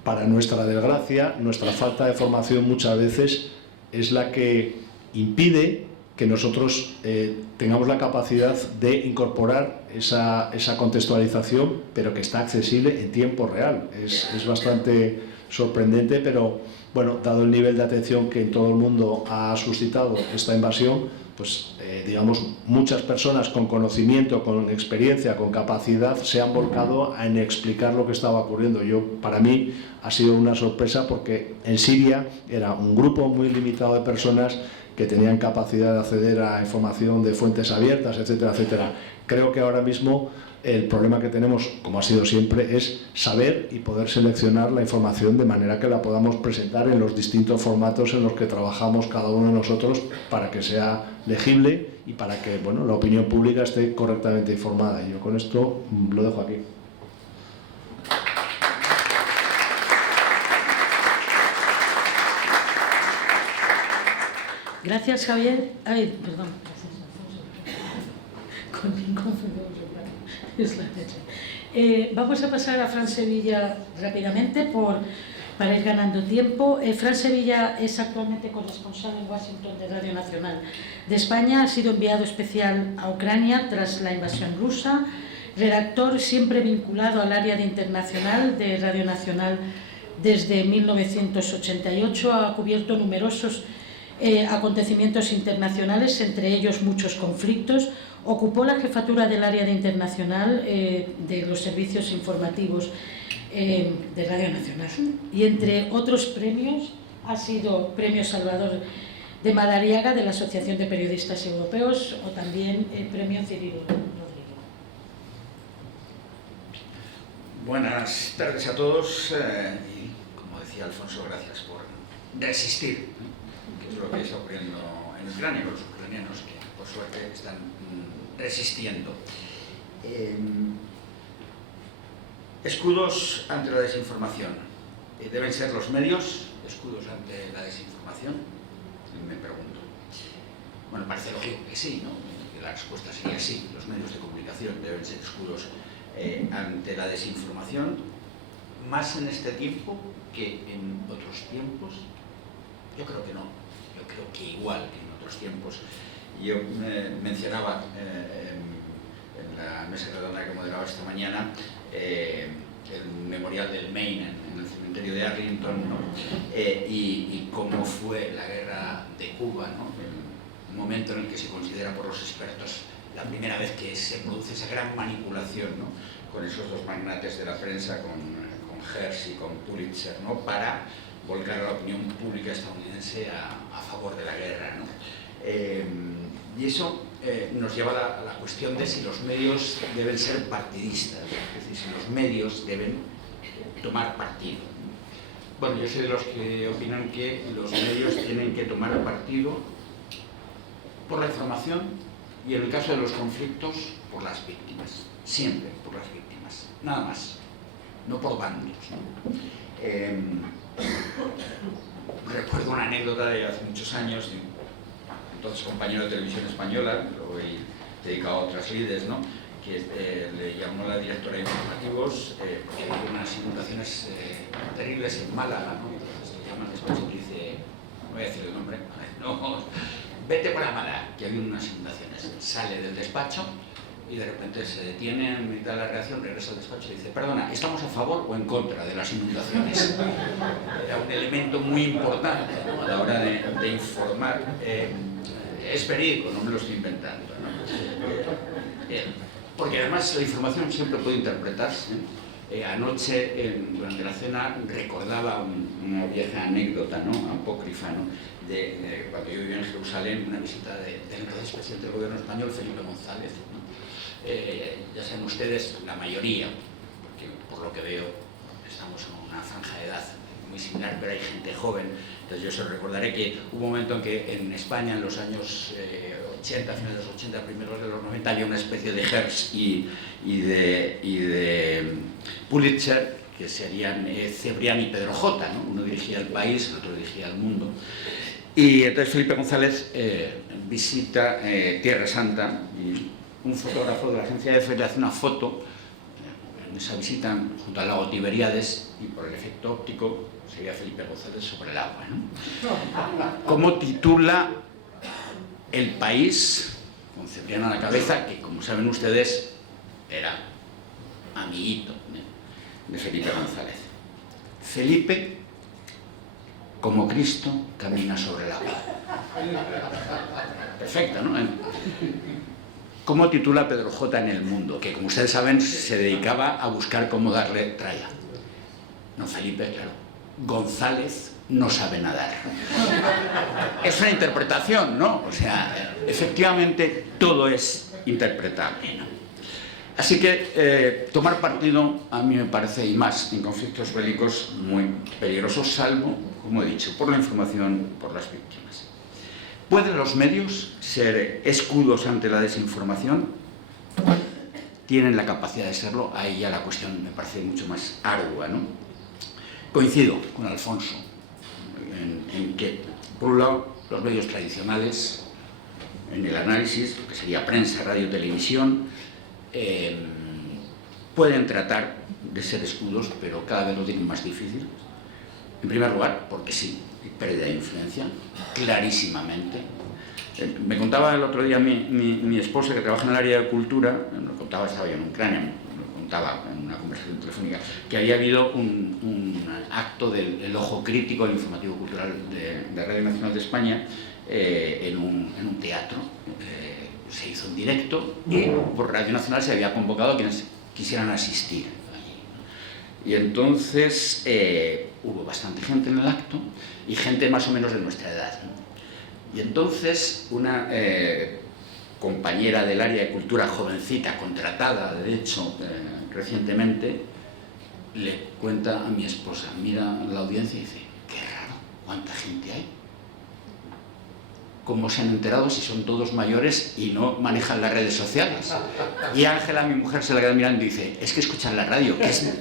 Para nuestra desgracia, nuestra falta de formación muchas veces es la que impide que nosotros tengamos la capacidad de incorporar esa contextualización, pero que está accesible en tiempo real. Es bastante sorprendente, pero bueno, dado el nivel de atención que en todo el mundo ha suscitado esta invasión, pues digamos, muchas personas con conocimiento, con experiencia, con capacidad, se han volcado en explicar lo que estaba ocurriendo. Para mí ha sido una sorpresa porque en Siria era un grupo muy limitado de personas que tenían capacidad de acceder a información de fuentes abiertas, etcétera, etcétera. Creo que ahora mismo el problema que tenemos, como ha sido siempre, es saber y poder seleccionar la información de manera que la podamos presentar en los distintos formatos en los que trabajamos cada uno de nosotros para que sea legible y para que, bueno, la opinión pública esté correctamente informada. Y yo con esto lo dejo aquí. Gracias, Javier. Ay, perdón. Con ningún es la leche. Vamos a pasar a Fran Sevilla rápidamente para ir ganando tiempo. Fran Sevilla es actualmente corresponsal en Washington de Radio Nacional de España. Ha sido enviado especial a Ucrania tras la invasión rusa. Redactor siempre vinculado al área de internacional de Radio Nacional desde 1988. Ha cubierto numerosos acontecimientos internacionales, entre ellos muchos conflictos. Ocupó la jefatura del área de internacional de los servicios informativos de Radio Nacional y entre otros premios ha sido Premio Salvador de Madariaga de la Asociación de Periodistas Europeos o también el Premio Cirilo Rodríguez. Buenas tardes a todos y, como decía Alfonso, gracias por resistir, que es lo que está ocurriendo en Ucrania, con los ucranianos que por suerte están resistiendo. Escudos ante la desinformación. ¿Deben ser los medios escudos ante la desinformación? Me pregunto. Bueno, parece lógico que sí, ¿no? Que la respuesta sería sí. Los medios de comunicación deben ser escudos ante la desinformación, más en este tiempo que en otros tiempos. Yo creo que no. Yo creo que igual que en otros tiempos. Yo mencionaba en la mesa redonda que moderaba esta mañana el memorial del Maine en el cementerio de Arlington, ¿no? Y cómo fue la guerra de Cuba, ¿no? El momento en el que se considera por los expertos la primera vez que se produce esa gran manipulación, ¿no? Con esos dos magnates de la prensa, con Hearst y con Pulitzer, ¿no? Para volcar a la opinión pública estadounidense a favor de la guerra, ¿no? Y eso nos lleva a la cuestión de si los medios deben ser partidistas, es decir, si los medios deben tomar partido. Bueno, yo soy de los que opinan que los medios tienen que tomar partido por la información y, en el caso de los conflictos, por las víctimas. Siempre por las víctimas, nada más, no por bandos, ¿no? recuerdo una anécdota de hace muchos años, de un entonces compañero de televisión española, hoy dedicado a otras lides, ¿no?, que le llamó la directora de informativos porque había unas inundaciones terribles en Málaga, ¿no? Entonces le llaman después y dice, no voy a decir el nombre, no, vete para Málaga, que había unas inundaciones. Sale del despacho y de repente se detiene en mitad de la reacción, regresa al despacho y dice, perdona, ¿estamos a favor o en contra de las inundaciones? Era un elemento muy importante, ¿no?, a la hora de informar. Es verídico, no me lo estoy inventando, ¿no? Porque además la información siempre puede interpretarse. Anoche, durante la cena, recordaba una vieja anécdota, ¿no?, apócrifa, ¿no?, de cuando yo vivía en Jerusalén, una visita del entonces presidente del gobierno español, Felipe González, ¿no? Ya saben ustedes, la mayoría, porque por lo que veo estamos en una franja de edad muy similar, pero hay gente joven. Entonces yo se recordaré que hubo un momento en que en España, en los años 80, finales de los 80, primeros de los 90, había una especie de Hearst y de Pulitzer, que serían Cebrián y Pedro J, ¿no? Uno dirigía El País, el otro dirigía El Mundo. Y entonces Felipe González visita Tierra Santa y un fotógrafo de la agencia EFE le hace una foto en esa visita junto al lago Tiberíades y por el efecto óptico se veía Felipe González sobre el agua, ¿no? ¿Cómo titula El País, con Cebrián a la cabeza, que como saben ustedes era amiguito de Felipe González? Felipe, como Cristo, camina sobre el agua. Perfecto, ¿no? ¿Cómo titula Pedro J en El Mundo? Que, como ustedes saben, se dedicaba a buscar cómo darle tralla. No, Felipe, claro. González no sabe nadar. Es una interpretación, ¿no? O sea, efectivamente, todo es interpretable, ¿no? Así que tomar partido a mí me parece, y más en conflictos bélicos, muy peligroso, salvo, como he dicho, por la información, por las víctimas. ¿Pueden los medios ser escudos ante la desinformación? Tienen la capacidad de serlo. Ahí ya la cuestión me parece mucho más ardua, ¿no? Coincido con Alfonso en que, por un lado, los medios tradicionales, en el análisis, lo que sería prensa, radio, televisión, pueden tratar de ser escudos, pero cada vez lo tienen más difícil. En primer lugar, porque sí, hay pérdida de influencia, clarísimamente. Me contaba el otro día mi esposa, que trabaja en el área de cultura, me contaba, estaba yo en Ucrania, me contaba en una conversación telefónica, que había habido un acto del ojo crítico del informativo cultural de Radio Nacional de España en un teatro. Se hizo en directo y por Radio Nacional se había convocado a quienes quisieran asistir allí. Y entonces hubo bastante gente en el acto y gente más o menos de nuestra edad, ¿no? Y entonces una compañera del área de cultura, jovencita, contratada de hecho recientemente, le cuenta a mi esposa, mira la audiencia y dice, qué raro, ¿cuánta gente hay? ¿Cómo se han enterado si son todos mayores y no manejan las redes sociales? Y Ángela, mi mujer, se la queda mirando y dice, es que escuchan la radio, que es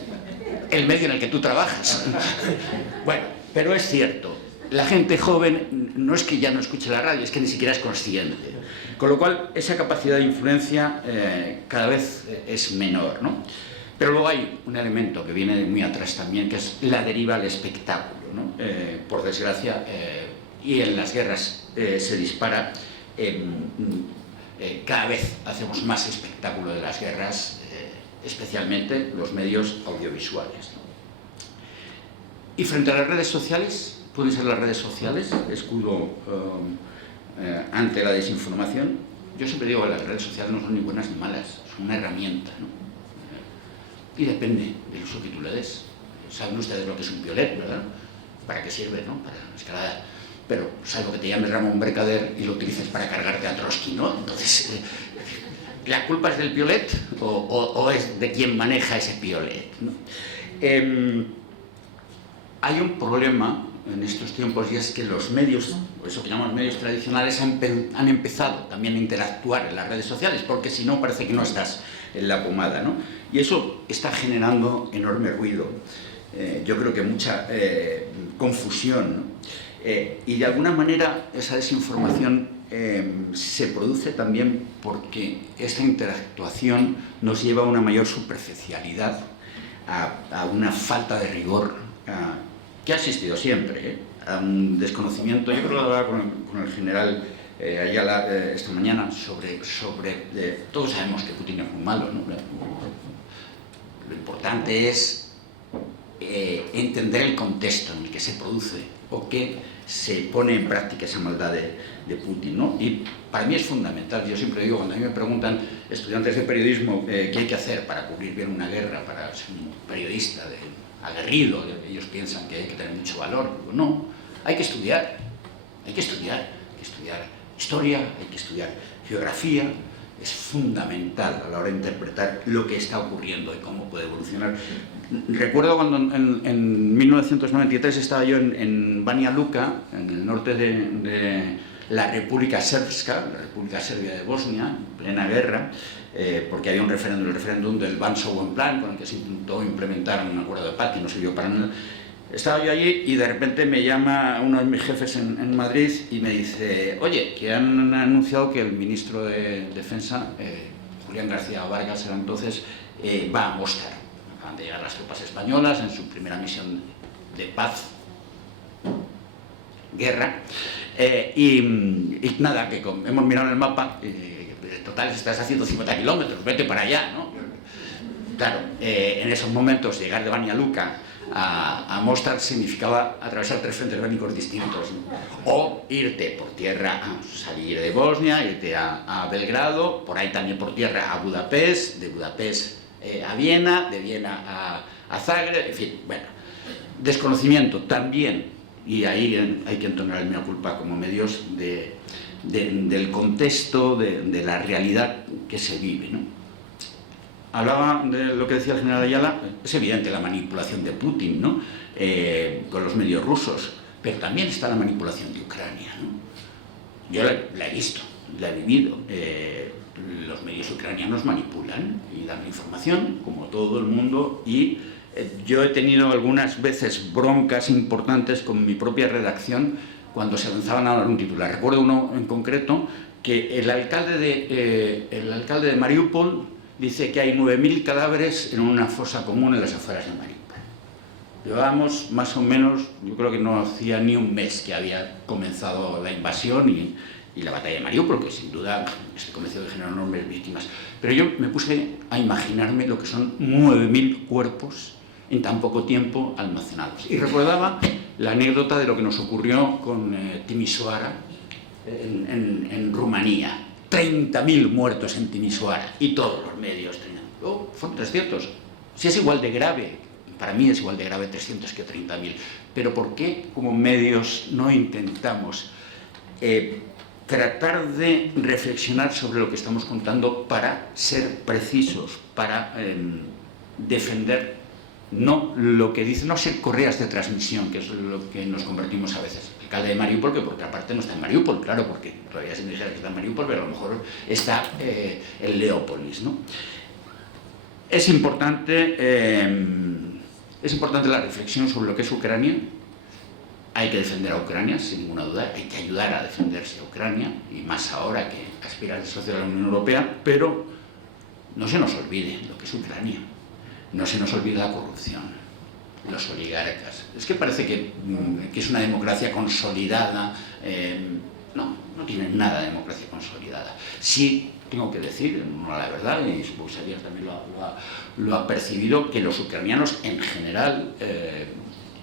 el medio en el que tú trabajas. Bueno, pero es cierto, la gente joven no es que ya no escuche la radio, es que ni siquiera es consciente. Con lo cual, esa capacidad de influencia cada vez es menor, ¿no? Pero luego hay un elemento que viene de muy atrás también, que es la deriva al espectáculo, ¿no? Por desgracia, y en las guerras se dispara, cada vez hacemos más espectáculo de las guerras, especialmente los medios audiovisuales, ¿no? Y frente a las redes sociales, pueden ser las redes sociales escudo ante la desinformación. Yo siempre digo que las redes sociales no son ni buenas ni malas, son una herramienta, ¿no? Y depende del uso que tú le des. Saben ustedes lo que es un piolet, ¿verdad? ¿Para qué sirve, no? Para escalar. Pero salvo que te llames Ramón Mercader y lo utilices para cargarte a Trotsky, ¿no? Entonces, ¿la culpa es del piolet o es de quien maneja ese piolet, ¿no? Hay un problema en estos tiempos y es que los medios, eso que llamamos medios tradicionales, han empezado también a interactuar en las redes sociales, porque si no parece que no estás en la pomada, ¿no? Y eso está generando enorme ruido. yo creo que mucha confusión, ¿no? Y de alguna manera esa desinformación se produce también porque esta interactuación nos lleva a una mayor superficialidad, a una falta de rigor que ha existido siempre, a un desconocimiento. Yo creo que lo hablaba con el general Ayala esta mañana sobre todos sabemos que Putin es muy malo, ¿no? Lo importante es entender el contexto en el que se produce o que se pone en práctica esa maldad de Putin, ¿no? Y para mí es fundamental. Yo siempre digo, cuando a mí me preguntan estudiantes de periodismo qué hay que hacer para cubrir bien una guerra, para ser un periodista aguerrido, ellos piensan que hay que tener mucho valor. Digo, no, hay que estudiar, hay que estudiar historia, hay que estudiar geografía. Es fundamental a la hora de interpretar lo que está ocurriendo y cómo puede evolucionar. Recuerdo cuando en 1993 estaba yo en Banja Luka, en el norte de la República Srpska, la República Serbia de Bosnia, en plena guerra, porque había un referéndum, el referéndum del Ban-Sowen Plan, con el que se intentó implementar un acuerdo de paz y no sirvió para nada. Estaba yo allí y de repente me llama uno de mis jefes en Madrid y me dice: oye, que han anunciado que el ministro de Defensa, Julián García Vargas era entonces, va a Mostar. Acaban de llegar las tropas españolas en su primera misión de paz, guerra, y nada, que hemos mirado en el mapa, total, estás a 150 kilómetros, vete para allá, ¿no? Claro, en esos momentos llegar de Banja Luka a Mostar significaba atravesar 3 frentes bélicos distintos, ¿no? O irte por tierra, salir de Bosnia, irte a Belgrado, por ahí también por tierra a Budapest, de Budapest a Viena, de Viena a Zagreb, en fin, bueno, desconocimiento también, y ahí hay que entonar el mea culpa como medios del contexto, de la realidad que se vive, ¿no? Hablaba de lo que decía el general Ayala. Es evidente la manipulación de Putin, ¿no? Con los medios rusos, pero también está la manipulación de Ucrania, ¿no? Yo la he visto, la he vivido. Los medios ucranianos manipulan y dan información, como todo el mundo, y yo he tenido algunas veces broncas importantes con mi propia redacción cuando se lanzaban a dar un titular. Recuerdo uno en concreto que el alcalde de Mariupol dice que hay 9.000 cadáveres en una fosa común en las afueras de Mariupol. Llevábamos más o menos, yo creo que no hacía ni un mes que había comenzado la invasión y la batalla de Mariupol, que sin duda estoy convencido de generar enormes víctimas. Pero yo me puse a imaginarme lo que son 9.000 cuerpos en tan poco tiempo almacenados. Y recordaba la anécdota de lo que nos ocurrió con Timișoara en Rumanía. 30.000 muertos en Timișoara y todos los medios tenían. Fueron 300. Si es igual de grave, para mí es igual de grave 300 que 30.000. Pero ¿por qué como medios no intentamos tratar de reflexionar sobre lo que estamos contando para ser precisos, para defender no lo que dicen, no ser correas de transmisión, que es lo que nos convertimos a veces? El alcalde de Mariupol, que por otra parte no está en Mariupol, claro, porque todavía se me dijera que está en Mariupol, pero a lo mejor está en Leópolis, ¿no? Es importante la reflexión sobre lo que es Ucrania. Hay que defender a Ucrania, sin ninguna duda, hay que ayudar a defenderse a Ucrania, y más ahora que aspira a ser socio de la Unión Europea, pero no se nos olvide lo que es Ucrania. No se nos olvida la corrupción, los oligarcas. Es que parece que es una democracia consolidada. No tiene nada de democracia consolidada. Sí, tengo que decir, la verdad, y supongo que Xavier también lo ha percibido, que los ucranianos en general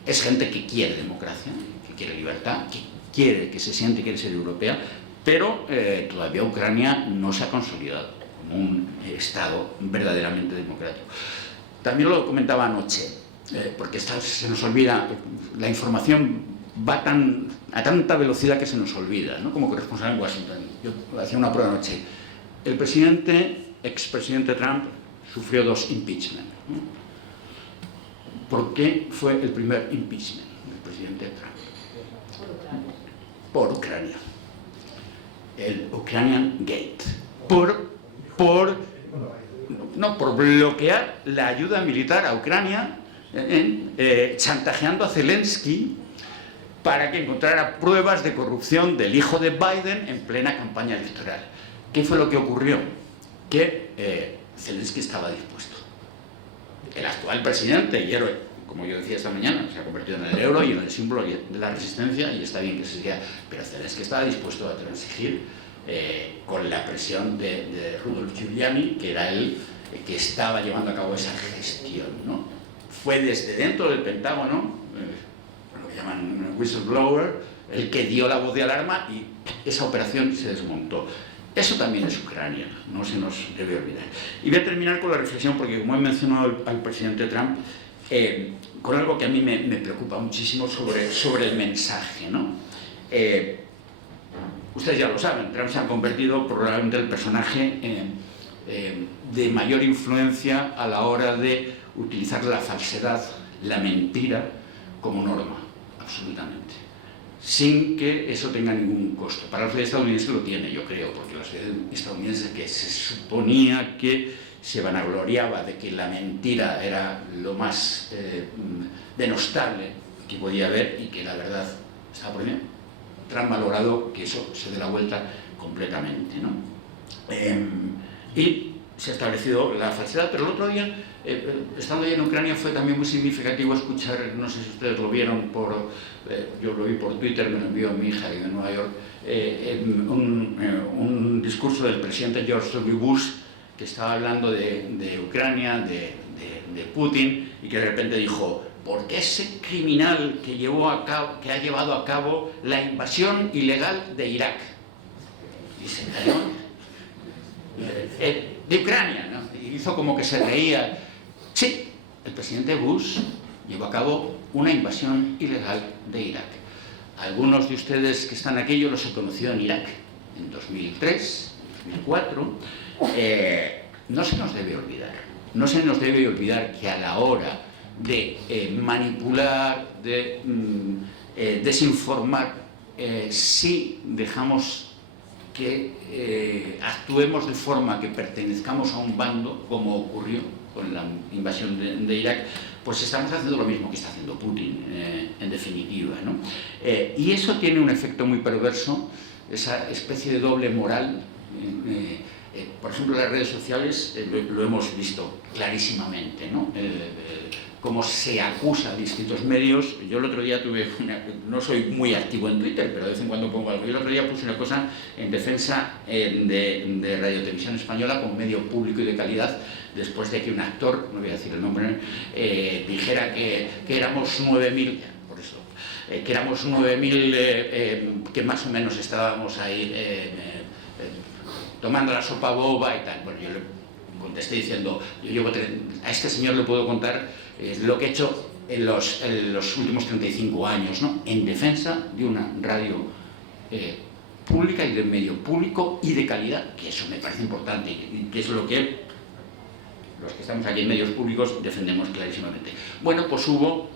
es gente que quiere democracia, que quiere libertad, que quiere, que se siente que quiere ser europea, pero todavía Ucrania no se ha consolidado como un Estado verdaderamente democrático. También lo comentaba anoche, porque se nos olvida, la información va a tanta velocidad que se nos olvida, ¿no? Como corresponsal en Washington. Yo hacía una prueba anoche. El expresidente Trump sufrió 2 impeachments, ¿no? ¿Por qué fue el primer impeachment del presidente Trump? Por Ucrania. El Ukrainian Gate. Por bloquear la ayuda militar a Ucrania chantajeando a Zelensky para que encontrara pruebas de corrupción del hijo de Biden en plena campaña electoral. ¿Qué fue lo que ocurrió? Que Zelensky estaba dispuesto. El actual presidente y héroe, como yo decía esta mañana, se ha convertido en el héroe y en el símbolo de la resistencia, y está bien que se diga, pero Zelensky estaba dispuesto a transigir con la presión de Rudolf Giuliani, que era él que estaba llevando a cabo esa gestión, ¿no? Fue desde dentro del Pentágono, lo que llaman whistleblower, el que dio la voz de alarma, y esa operación se desmontó. Eso también es Ucrania, no se nos debe olvidar. Y voy a terminar con la reflexión, porque como he mencionado al presidente Trump, con algo que a mí me preocupa muchísimo sobre el mensaje, ¿no? Ustedes ya lo saben, Trump se ha convertido probablemente en el personaje de mayor influencia a la hora de utilizar la falsedad, la mentira, como norma, absolutamente. Sin que eso tenga ningún costo. Para la sociedad estadounidense lo tiene, yo creo, porque la sociedad estadounidense, que se suponía que se vanagloriaba de que la mentira era lo más denostable que podía haber y que la verdad estaba por bien, Trump ha logrado que eso se dé la vuelta completamente, ¿no? Y se ha establecido la falsedad, pero el otro día, estando allí en Ucrania, fue también muy significativo escuchar, no sé si ustedes lo vieron, yo lo vi por Twitter, me lo envió mi hija de Nueva York, un discurso del presidente George W. Bush, que estaba hablando de Ucrania, de Putin, y que de repente dijo: ¿por qué ese criminal que ha llevado a cabo la invasión ilegal de Irak? Y se cayó de Ucrania, ¿no? Y hizo como que se reía. Sí, el presidente Bush llevó a cabo una invasión ilegal de Irak. Algunos de ustedes que están aquí, yo los he conocido en Irak en 2003, 2004. No se nos debe olvidar. No se nos debe olvidar que a la hora de manipular, de desinformar, si dejamos que actuemos de forma que pertenezcamos a un bando, como ocurrió con la invasión de Irak, pues estamos haciendo lo mismo que está haciendo Putin, en definitiva, ¿no? Y eso tiene un efecto muy perverso, esa especie de doble moral. Por ejemplo, en las redes sociales lo hemos visto clarísimamente, ¿no? Cómo se acusa a distintos medios. Yo el otro día no soy muy activo en Twitter, pero de vez en cuando pongo algo. Yo el otro día puse una cosa en defensa de Radio Televisión Española como medio público y de calidad, después de que un actor, no voy a decir el nombre, dijera que éramos 9.000, por eso, que éramos 9.000 que más o menos estábamos ahí tomando la sopa boba y tal. Bueno, yo le contesté diciendo: a este señor le puedo contar lo que he hecho en los últimos 35 años, ¿no? En defensa de una radio pública y de medio público y de calidad, que eso me parece importante y que es lo que los que estamos aquí en medios públicos defendemos clarísimamente. Bueno, pues hubo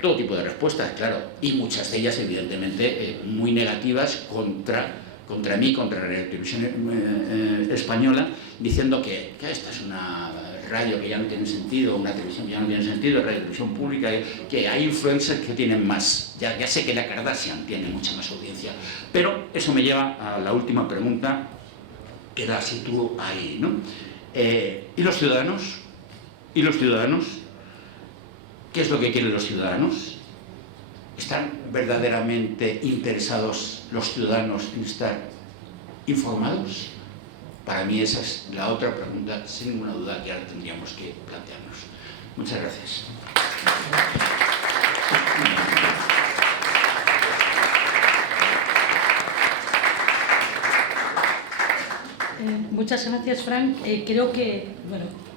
todo tipo de respuestas, claro, y muchas de ellas evidentemente muy negativas contra mí, contra la televisión española, diciendo que esta es una radio que ya no tiene sentido, una televisión que ya no tiene sentido, radio televisión pública, que hay influencers que tienen más. Ya sé que la Kardashian tiene mucha más audiencia, pero eso me lleva a la última pregunta, que la sitúo ahí, ¿no? ¿Y los ciudadanos? ¿Y los ciudadanos? ¿Qué es lo que quieren los ciudadanos? ¿Están verdaderamente interesados los ciudadanos en estar informados? Para mí esa es la otra pregunta, sin ninguna duda, que ahora tendríamos que plantearnos. Muchas gracias. Muchas gracias, Frank. Creo que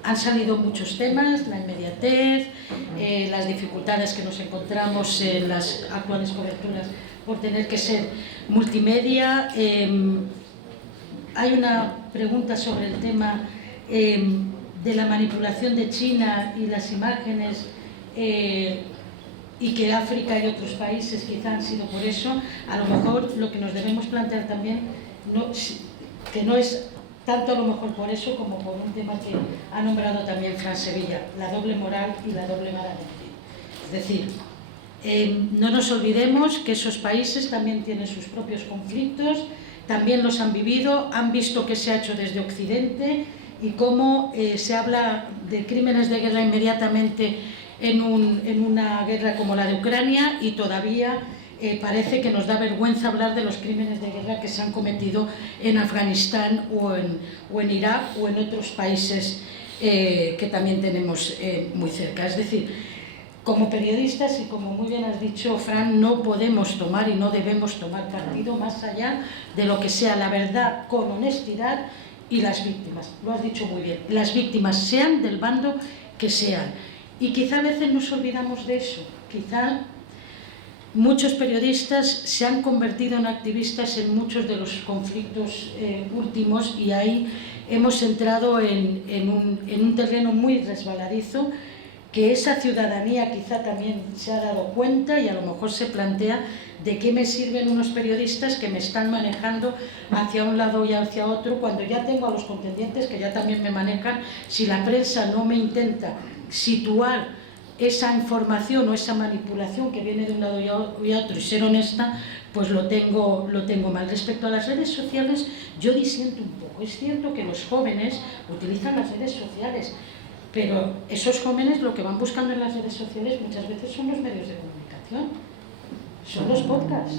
han salido muchos temas: la inmediatez, las dificultades que nos encontramos en las actuales coberturas por tener que ser multimedia. Hay una pregunta sobre el tema de la manipulación de China y las imágenes, y que África y otros países quizá han sido por eso. A lo mejor lo que nos debemos plantear también, que no es tanto a lo mejor por eso como por un tema que ha nombrado también Fran Sevilla: la doble moral y la doble vara de medir. Es decir, no nos olvidemos que esos países también tienen sus propios conflictos, también los han vivido, han visto qué se ha hecho desde Occidente y cómo se habla de crímenes de guerra inmediatamente en una guerra como la de Ucrania, y todavía parece que nos da vergüenza hablar de los crímenes de guerra que se han cometido en Afganistán o en Irak o en otros países que también tenemos muy cerca. Es decir, como periodistas, y como muy bien has dicho, Fran, no podemos tomar y no debemos tomar partido más allá de lo que sea la verdad con honestidad, y las víctimas, lo has dicho muy bien, las víctimas sean del bando que sean. Y quizá a veces nos olvidamos de eso, quizá muchos periodistas se han convertido en activistas en muchos de los conflictos últimos, y ahí hemos entrado en un terreno muy resbaladizo, que esa ciudadanía quizá también se ha dado cuenta y a lo mejor se plantea de qué me sirven unos periodistas que me están manejando hacia un lado y hacia otro, cuando ya tengo a los contendientes que ya también me manejan. Si la prensa no me intenta situar esa información o esa manipulación que viene de un lado y a otro y ser honesta, pues lo tengo mal. Respecto a las redes sociales, yo disiento un poco. Es cierto que los jóvenes utilizan las redes sociales, pero esos jóvenes lo que van buscando en las redes sociales muchas veces son los medios de comunicación, son los podcasts,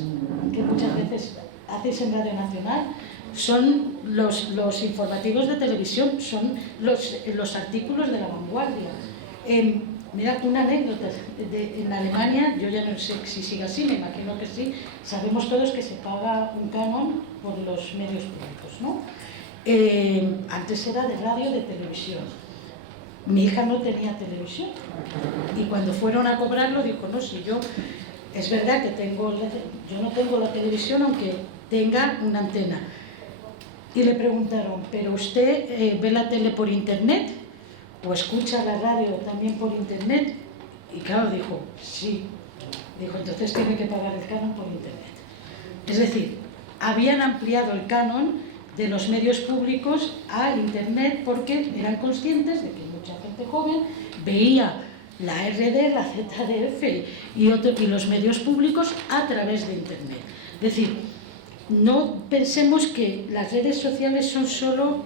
que muchas veces hacéis en Radio Nacional, son los informativos de televisión, son los artículos de La Vanguardia. Mira, una anécdota, en Alemania, yo ya no sé si sigue así, me imagino que sí, sabemos todos que se paga un canon por los medios públicos, ¿no? Antes era de radio, de televisión. Mi hija no tenía televisión, y cuando fueron a cobrarlo dijo, no, si yo, es verdad que yo no tengo la televisión aunque tenga una antena. Y le preguntaron, ¿pero usted ve la tele por internet o escucha la radio también por internet? Y claro, dijo, sí. Dijo, entonces tiene que pagar el canon por internet. Es decir, habían ampliado el canon de los medios públicos a internet porque eran conscientes de que mucha gente joven veía la RD, la ZDF y los medios públicos a través de internet. Es decir, no pensemos que las redes sociales son solo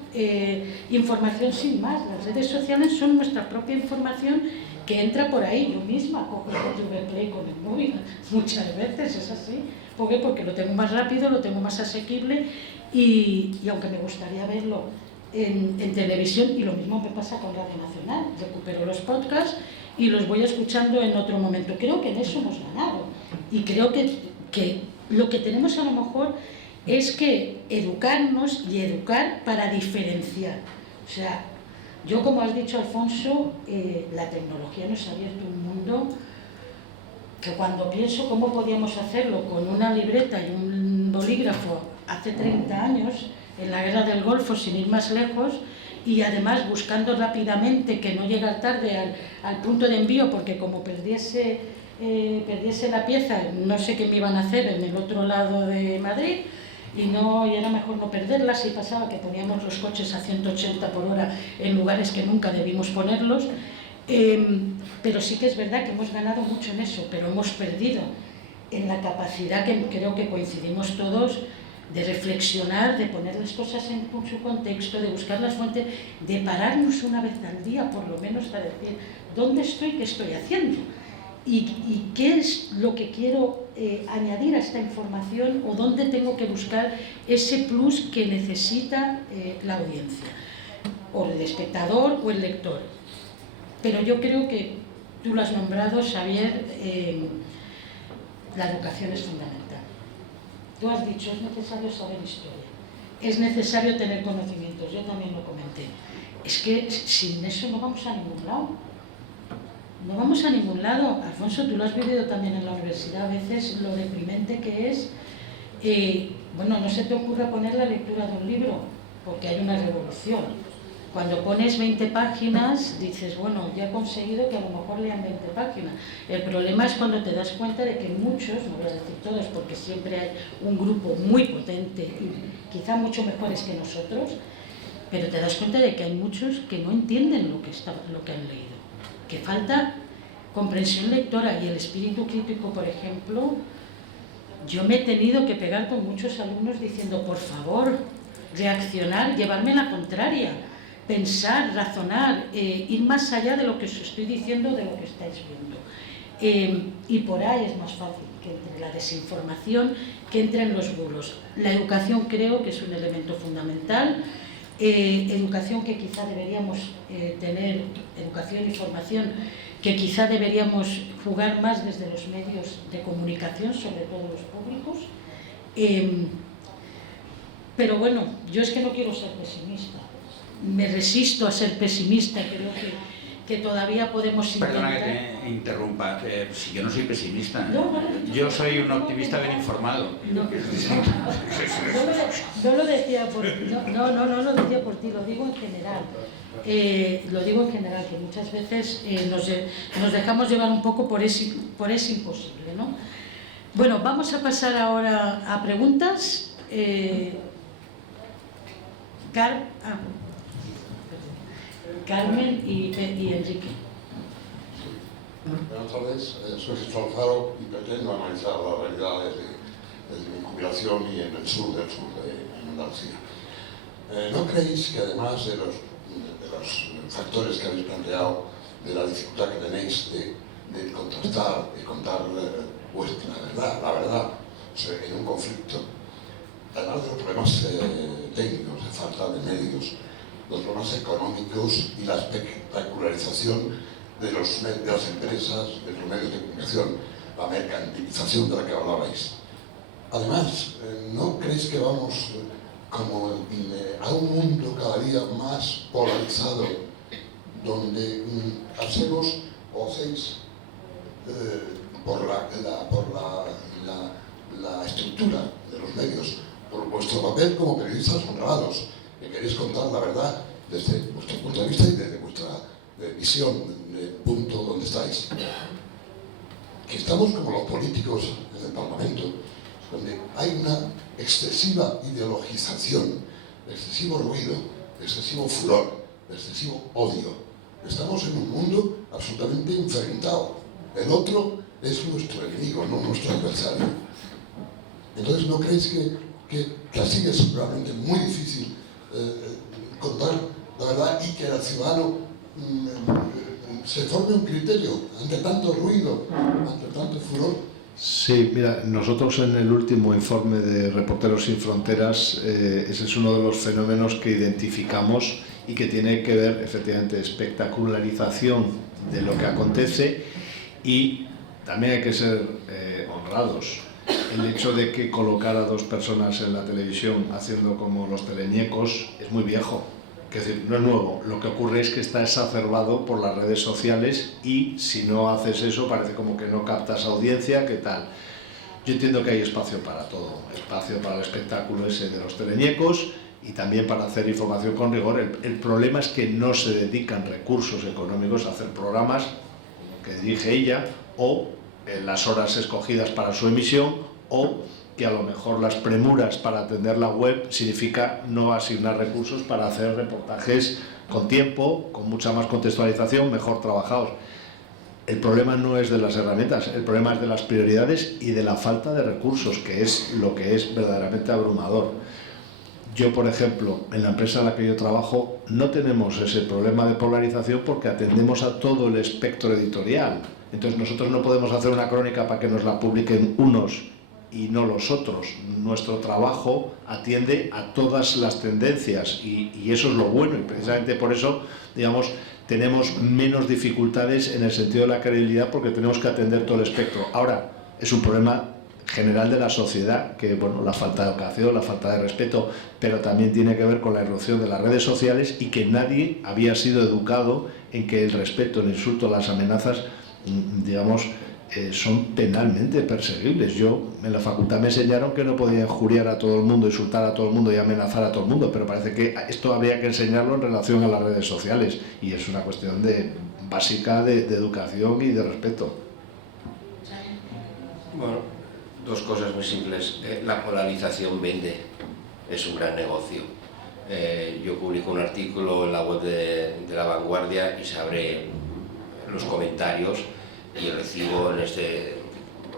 información sin más. Las redes sociales son nuestra propia información que entra por ahí. Yo misma cojo el YouTube Play con el móvil muchas veces, es así. ¿Por qué? Porque lo tengo más rápido, lo tengo más asequible, y aunque me gustaría verlo en televisión, y lo mismo me pasa con Radio Nacional, recupero los podcasts y los voy escuchando en otro momento. Creo que en eso hemos ganado, y creo que lo que tenemos a lo mejor es que educarnos y educar para diferenciar. O sea, yo, como has dicho, Alfonso, la tecnología nos ha abierto un mundo que cuando pienso cómo podíamos hacerlo con una libreta y un bolígrafo hace 30 años, en la guerra del Golfo, sin ir más lejos, y además buscando rápidamente que no llegara tarde al punto de envío, porque como perdiese la pieza, no sé qué me iban a hacer en el otro lado de Madrid, y era mejor no perderla. Si pasaba que poníamos los coches a 180 por hora en lugares que nunca debimos ponerlos. Pero sí que es verdad que hemos ganado mucho en eso, pero hemos perdido en la capacidad, que creo que coincidimos todos, de reflexionar, de poner las cosas en su contexto, de buscar las fuentes, de pararnos una vez al día, por lo menos, a decir dónde estoy, qué estoy haciendo y qué es lo que quiero añadir a esta información, o dónde tengo que buscar ese plus que necesita la audiencia, o el espectador o el lector. Pero yo creo que tú lo has nombrado, Xavier, la educación es fundamental. Tú has dicho, es necesario saber historia, es necesario tener conocimientos, yo también lo comenté. Es que sin eso no vamos a ningún lado. No vamos a ningún lado. Alfonso, tú lo has vivido también en la universidad, a veces lo deprimente que es. Bueno, no se te ocurra poner la lectura de un libro, porque hay una revolución. Cuando pones 20 páginas, dices, bueno, ya he conseguido que a lo mejor lean 20 páginas. El problema es cuando te das cuenta de que muchos, no voy a decir todos, porque siempre hay un grupo muy potente y quizá mucho mejores que nosotros, pero te das cuenta de que hay muchos que no entienden lo que han leído. Que falta comprensión lectora y el espíritu crítico, por ejemplo, yo me he tenido que pegar con muchos alumnos diciendo, por favor, reaccionar, llevarme la contraria, pensar, razonar, ir más allá de lo que os estoy diciendo, de lo que estáis viendo. Y por ahí es más fácil que entre la desinformación, que entren los bulos. La educación creo que es un elemento fundamental, educación que quizá deberíamos tener, educación y formación, que quizá deberíamos jugar más desde los medios de comunicación, sobre todo los públicos. Pero bueno, yo es que no quiero ser pesimista. Me resisto a ser pesimista, creo que todavía podemos intentar... Perdona que te interrumpa, si yo no soy pesimista, No, yo soy un optimista bien informado. No lo decía por ti, no lo decía por ti, lo digo en general. Que muchas veces nos dejamos llevar un poco por ese imposible, ¿no? Bueno, vamos a pasar ahora a preguntas. Carmen y Enrique. Buenas tardes, soy Jesús Alfaro y pretendo analizar las realidades desde mi jubilación y en el sur de Andalucía. ¿No creéis que además de los factores que habéis planteado, de la dificultad que tenéis de contrastar y contar vuestra verdad, la verdad, en un conflicto, además de los problemas técnicos, de falta de medios, los problemas económicos y la espectacularización de las empresas, de los medios de comunicación, la mercantilización de la que hablabais? Además, ¿no creéis que vamos como a un mundo cada día más polarizado, donde hacemos o hacéis por la estructura de los medios, por vuestro papel como periodistas honrados, que queréis contar la verdad desde vuestro punto de vista y desde vuestra visión, del punto donde estáis? Que estamos como los políticos en el Parlamento, donde hay una excesiva ideologización, excesivo ruido, excesivo furor, excesivo odio. Estamos en un mundo absolutamente enfrentado. El otro es nuestro enemigo, no nuestro adversario. Entonces, ¿no creéis que así es realmente muy difícil contar la verdad y que el ciudadano se forme un criterio ante tanto ruido, ante tanto furor? Sí, mira, nosotros en el último informe de Reporteros Sin Fronteras, ese es uno de los fenómenos que identificamos y que tiene que ver, efectivamente, espectacularización de lo que acontece, y también hay que ser honrados. El hecho de que colocar a dos personas en la televisión haciendo como los teleñecos es muy viejo. Es decir, no es nuevo, lo que ocurre es que está exacerbado por las redes sociales y si no haces eso parece como que no captas audiencia, ¿qué tal? Yo entiendo que hay espacio para todo, espacio para el espectáculo ese de los teleñecos y también para hacer información con rigor. El problema es que no se dedican recursos económicos a hacer programas que dirige ella o en las horas escogidas para su emisión, o que a lo mejor las premuras para atender la web significa no asignar recursos para hacer reportajes con tiempo, con mucha más contextualización, mejor trabajados. El problema no es de las herramientas, el problema es de las prioridades y de la falta de recursos, que es lo que es verdaderamente abrumador. Yo, por ejemplo, en la empresa en la que yo trabajo no tenemos ese problema de polarización porque atendemos a todo el espectro editorial. Entonces nosotros no podemos hacer una crónica para que nos la publiquen unos y no los otros. Nuestro trabajo atiende a todas las tendencias y eso es lo bueno, y precisamente por eso, digamos, tenemos menos dificultades en el sentido de la credibilidad, porque tenemos que atender todo el espectro. Ahora, es un problema general de la sociedad, que bueno, la falta de educación, la falta de respeto, pero también tiene que ver con la erupción de las redes sociales y que nadie había sido educado en que el respeto, el insulto, las amenazas, digamos, son penalmente perseguibles. Yo en la facultad me enseñaron que no podía injuriar a todo el mundo, insultar a todo el mundo y amenazar a todo el mundo, pero parece que esto habría que enseñarlo en relación a las redes sociales y es una cuestión básica de educación y de respeto. Bueno, dos cosas muy simples. La polarización vende, es un gran negocio. Yo publico un artículo en la web de La Vanguardia y se abre los comentarios y recibo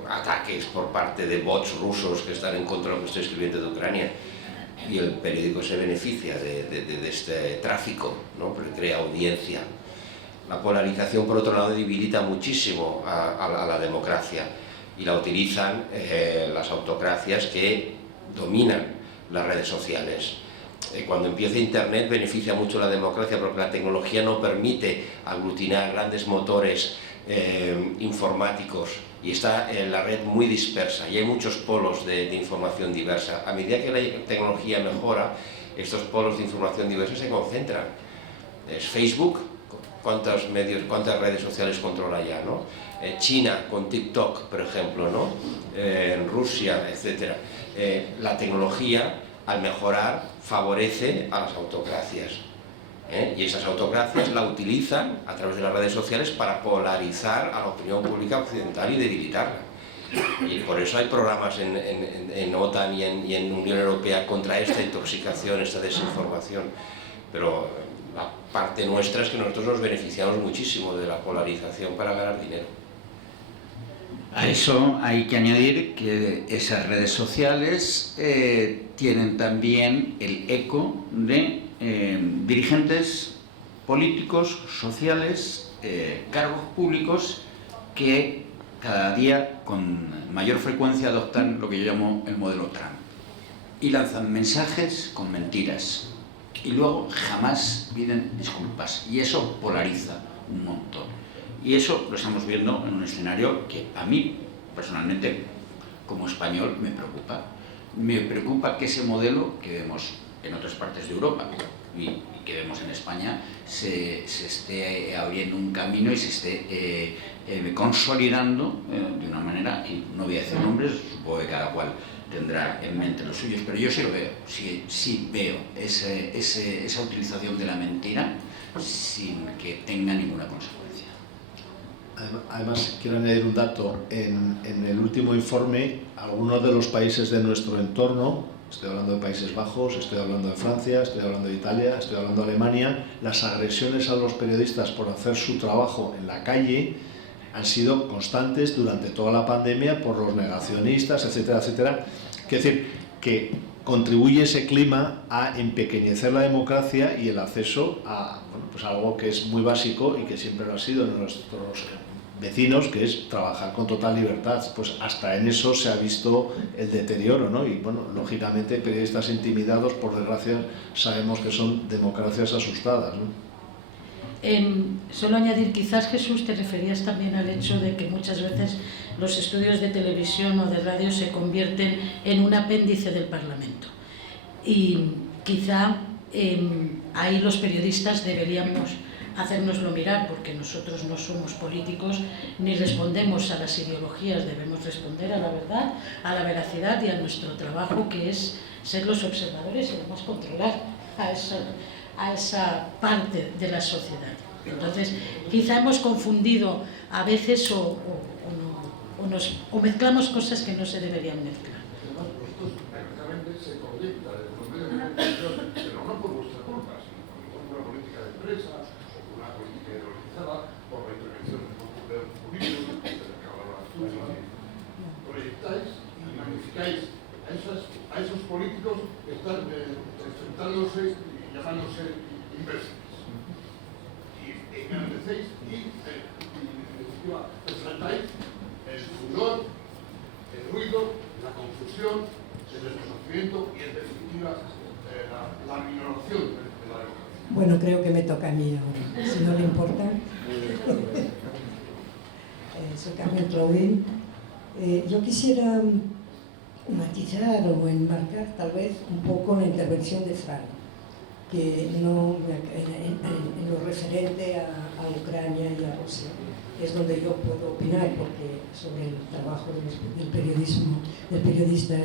ataques por parte de bots rusos que están en contra de lo que estoy escribiendo de Ucrania, y el periódico se beneficia de este tráfico, ¿no? Porque crea audiencia. La polarización, por otro lado, debilita muchísimo a la democracia, y la utilizan las autocracias que dominan las redes sociales. Cuando empieza Internet beneficia mucho la democracia, porque la tecnología no permite aglutinar grandes motores informáticos, y está en la red muy dispersa, y hay muchos polos de información diversa. A medida que la tecnología mejora, estos polos de información diversa se concentran. Es Facebook, cuántas redes sociales controla ya, ¿no? China con TikTok, por ejemplo, ¿no? En Rusia, etc. La tecnología, al mejorar, favorece a las autocracias, y esas autocracias la utilizan a través de las redes sociales para polarizar a la opinión pública occidental y debilitarla. Y por eso hay programas en OTAN y en Unión Europea contra esta intoxicación, esta desinformación. Pero la parte nuestra es que nosotros nos beneficiamos muchísimo de la polarización para ganar dinero. A eso hay que añadir que esas redes sociales tienen también el eco de dirigentes políticos, sociales, cargos públicos que cada día con mayor frecuencia adoptan lo que yo llamo el modelo Trump, y lanzan mensajes con mentiras y luego jamás piden disculpas, y eso polariza un montón. Y eso lo estamos viendo en un escenario que a mí, personalmente, como español, me preocupa. Me preocupa que ese modelo que vemos en otras partes de Europa y que vemos en España se esté abriendo un camino y se esté consolidando de una manera, y no voy a decir nombres, supongo que cada cual tendrá en mente los suyos, pero yo sí lo veo, sí veo esa utilización de la mentira sin que tenga ninguna consecuencia. Además, quiero añadir un dato. En el último informe, algunos de los países de nuestro entorno, estoy hablando de Países Bajos, estoy hablando de Francia, estoy hablando de Italia, estoy hablando de Alemania, las agresiones a los periodistas por hacer su trabajo en la calle han sido constantes durante toda la pandemia por los negacionistas, etcétera, etcétera. Quiero decir que contribuye ese clima a empequeñecer la democracia y el acceso a pues algo que es muy básico y que siempre lo ha sido en nuestros vecinos, que es trabajar con total libertad. Pues hasta en eso se ha visto el deterioro, ¿no? Y bueno, lógicamente periodistas intimidados, por desgracia, sabemos que son democracias asustadas, ¿no? Solo añadir, quizás, Jesús, te referías también al hecho de que muchas veces los estudios de televisión o de radio se convierten en un apéndice del Parlamento, y quizá ahí los periodistas deberíamos hacérnoslo mirar, porque nosotros no somos políticos ni respondemos a las ideologías, debemos responder a la verdad, a la veracidad y a nuestro trabajo, que es ser los observadores y además controlar a esa parte de la sociedad. Entonces, quizá hemos confundido a veces o mezclamos cosas que no se deberían mezclar. Esto prácticamente se proyecta desde los medios de comunicación, pero no por vuestra culpa, sino por una política de empresa o por una política ideologizada, por la intervención de poder político, de que hablaba proyectáis y magnificáis a esos políticos que están enfrentándose y llamándose inversores. Y engrandecéis y en definitiva enfrentáis el furor, el ruido, la confusión, el desconocimiento y en definitiva la minoración de la democracia. Bueno, creo que me toca a mí ahora, si no le importa. Soy Carmen Claudín. Yo quisiera matizar o enmarcar tal vez un poco la intervención de Fran, que no en lo referente a Ucrania y a Rusia es donde yo puedo opinar, porque sobre el trabajo del periodista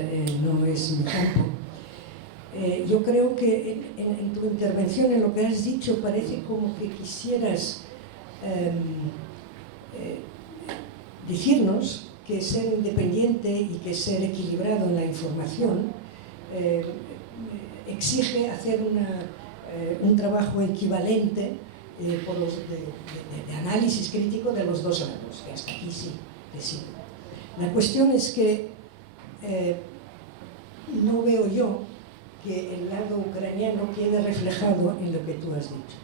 no es mi campo. Yo creo que en tu intervención, en lo que has dicho, parece como que quisieras decirnos que ser independiente y que ser equilibrado en la información exige hacer un trabajo equivalente por los de análisis crítico de los dos lados, que hasta aquí sí, que sí. La cuestión es que no veo yo que el lado ucraniano quede reflejado en lo que tú has dicho.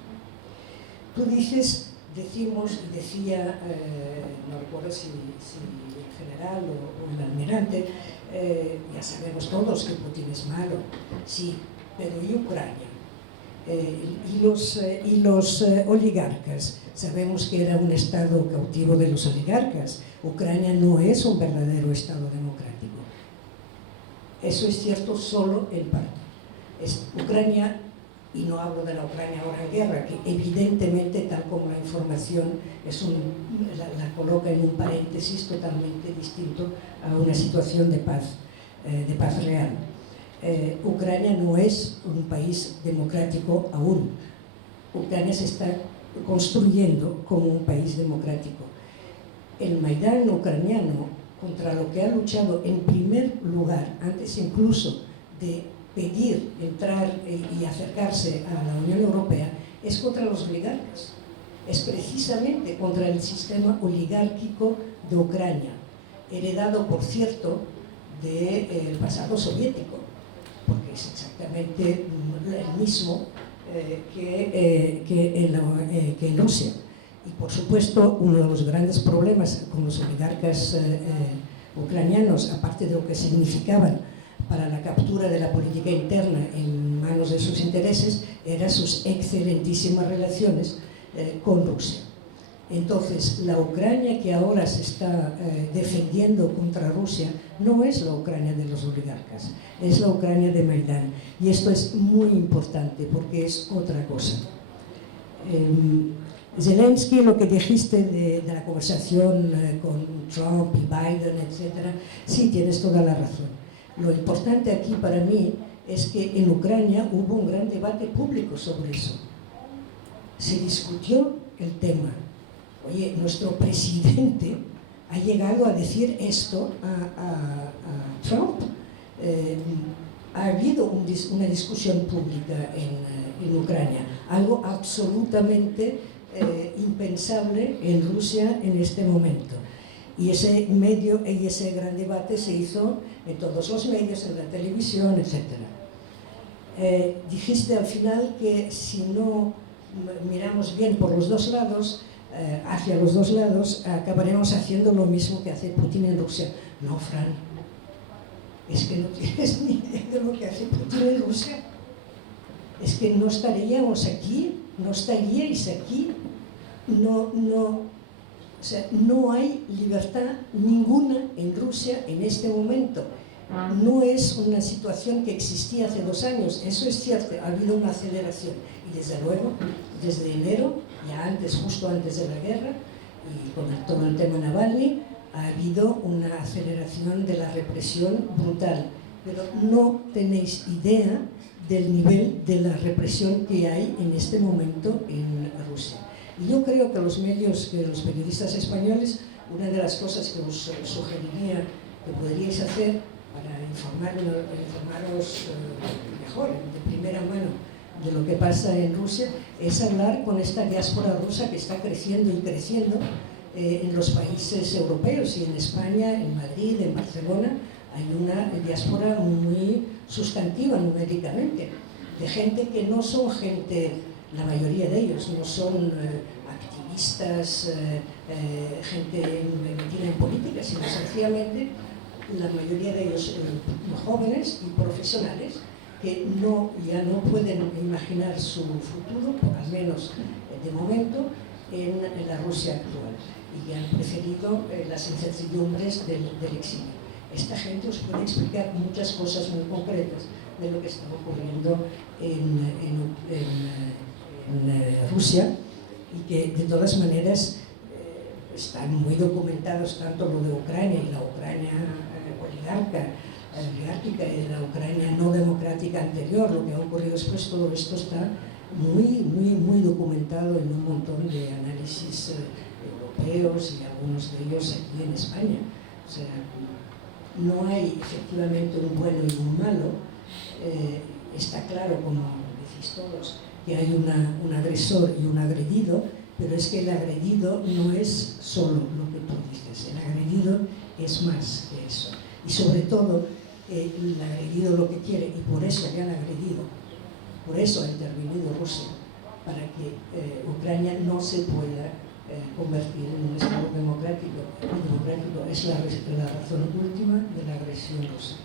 Tú dices, decimos, y decía, no recuerdo si el general o el almirante, ya sabemos todos que Putin es malo, sí, pero ¿y Ucrania? Y los oligarcas, sabemos que era un estado cautivo de los oligarcas. Ucrania no es un verdadero estado democrático. Eso es cierto solo en parte. Ucrania, y no hablo de la Ucrania ahora en guerra, que evidentemente, tal como la información la coloca en un paréntesis totalmente distinto a una situación de paz real. Ucrania no es un país democrático aún. Ucrania se está construyendo como un país democrático. El Maidán ucraniano, contra lo que ha luchado en primer lugar, antes incluso de pedir entrar y acercarse a la Unión Europea, es contra los oligarcas. Es precisamente contra el sistema oligárquico de Ucrania, heredado, por cierto, del pasado soviético, porque es exactamente el mismo que en Rusia. Y por supuesto, uno de los grandes problemas con los oligarcas ucranianos, aparte de lo que significaban para la captura de la política interna en manos de sus intereses, eran sus excelentísimas relaciones con Rusia. Entonces, la Ucrania que ahora se está defendiendo contra Rusia no es la Ucrania de los oligarcas, es la Ucrania de Maidán. Y esto es muy importante porque es otra cosa. Zelensky, lo que dijiste de la conversación con Trump y Biden, etc., sí, tienes toda la razón. Lo importante aquí para mí es que en Ucrania hubo un gran debate público sobre eso. Se discutió el tema. Oye, nuestro presidente ha llegado a decir esto a Trump. Ha habido una discusión pública en Ucrania, algo absolutamente impensable en Rusia en este momento. Y ese gran debate se hizo en todos los medios, en la televisión, etc. Dijiste al final que si no miramos bien por los dos lados, hacia los dos lados, acabaremos haciendo lo mismo que hace Putin en Rusia. No, Fran, es que no tienes ni idea de lo que hace Putin en Rusia. Es que no estaríamos aquí, no estaríais aquí, o sea, no hay libertad ninguna en Rusia en este momento. No es una situación que existía hace 2 años, eso es cierto, ha habido una aceleración. Y desde luego, desde enero, ya antes, justo antes de la guerra, y con todo el tema Navalny, ha habido una aceleración de la represión brutal. Pero no tenéis idea del nivel de la represión que hay en este momento en Rusia. Y yo creo que los periodistas españoles, una de las cosas que os sugeriría que podríais hacer para informaros mejor, de primera mano, de lo que pasa en Rusia, es hablar con esta diáspora rusa que está creciendo y creciendo en los países europeos, y en España, en Madrid, en Barcelona, hay una diáspora muy sustantiva numéricamente, de gente que no son gente, la mayoría de ellos no son activistas, gente metida en política, sino sencillamente la mayoría de ellos jóvenes y profesionales que ya no pueden imaginar su futuro, al menos de momento, en la Rusia actual, y que han preferido las incertidumbres del exilio. Esta gente os puede explicar muchas cosas muy concretas de lo que está ocurriendo en Rusia, y que de todas maneras están muy documentados, tanto lo de Ucrania y la Ucrania oligárquica y la Ucrania no democrática anterior, lo que ha ocurrido después. Todo esto está muy documentado en un montón de análisis europeos y algunos de ellos aquí en España. O sea, no hay efectivamente un bueno y un malo. Está claro, como decís todos, que hay un agresor y un agredido, pero es que el agredido no es solo lo que tú dices, el agredido es más que eso. Y sobre todo, el agredido lo que quiere, y por eso le han agredido, por eso ha intervenido Rusia, para que Ucrania no se pueda convertir en un Estado democrático. El democrático es la razón última de la agresión rusa.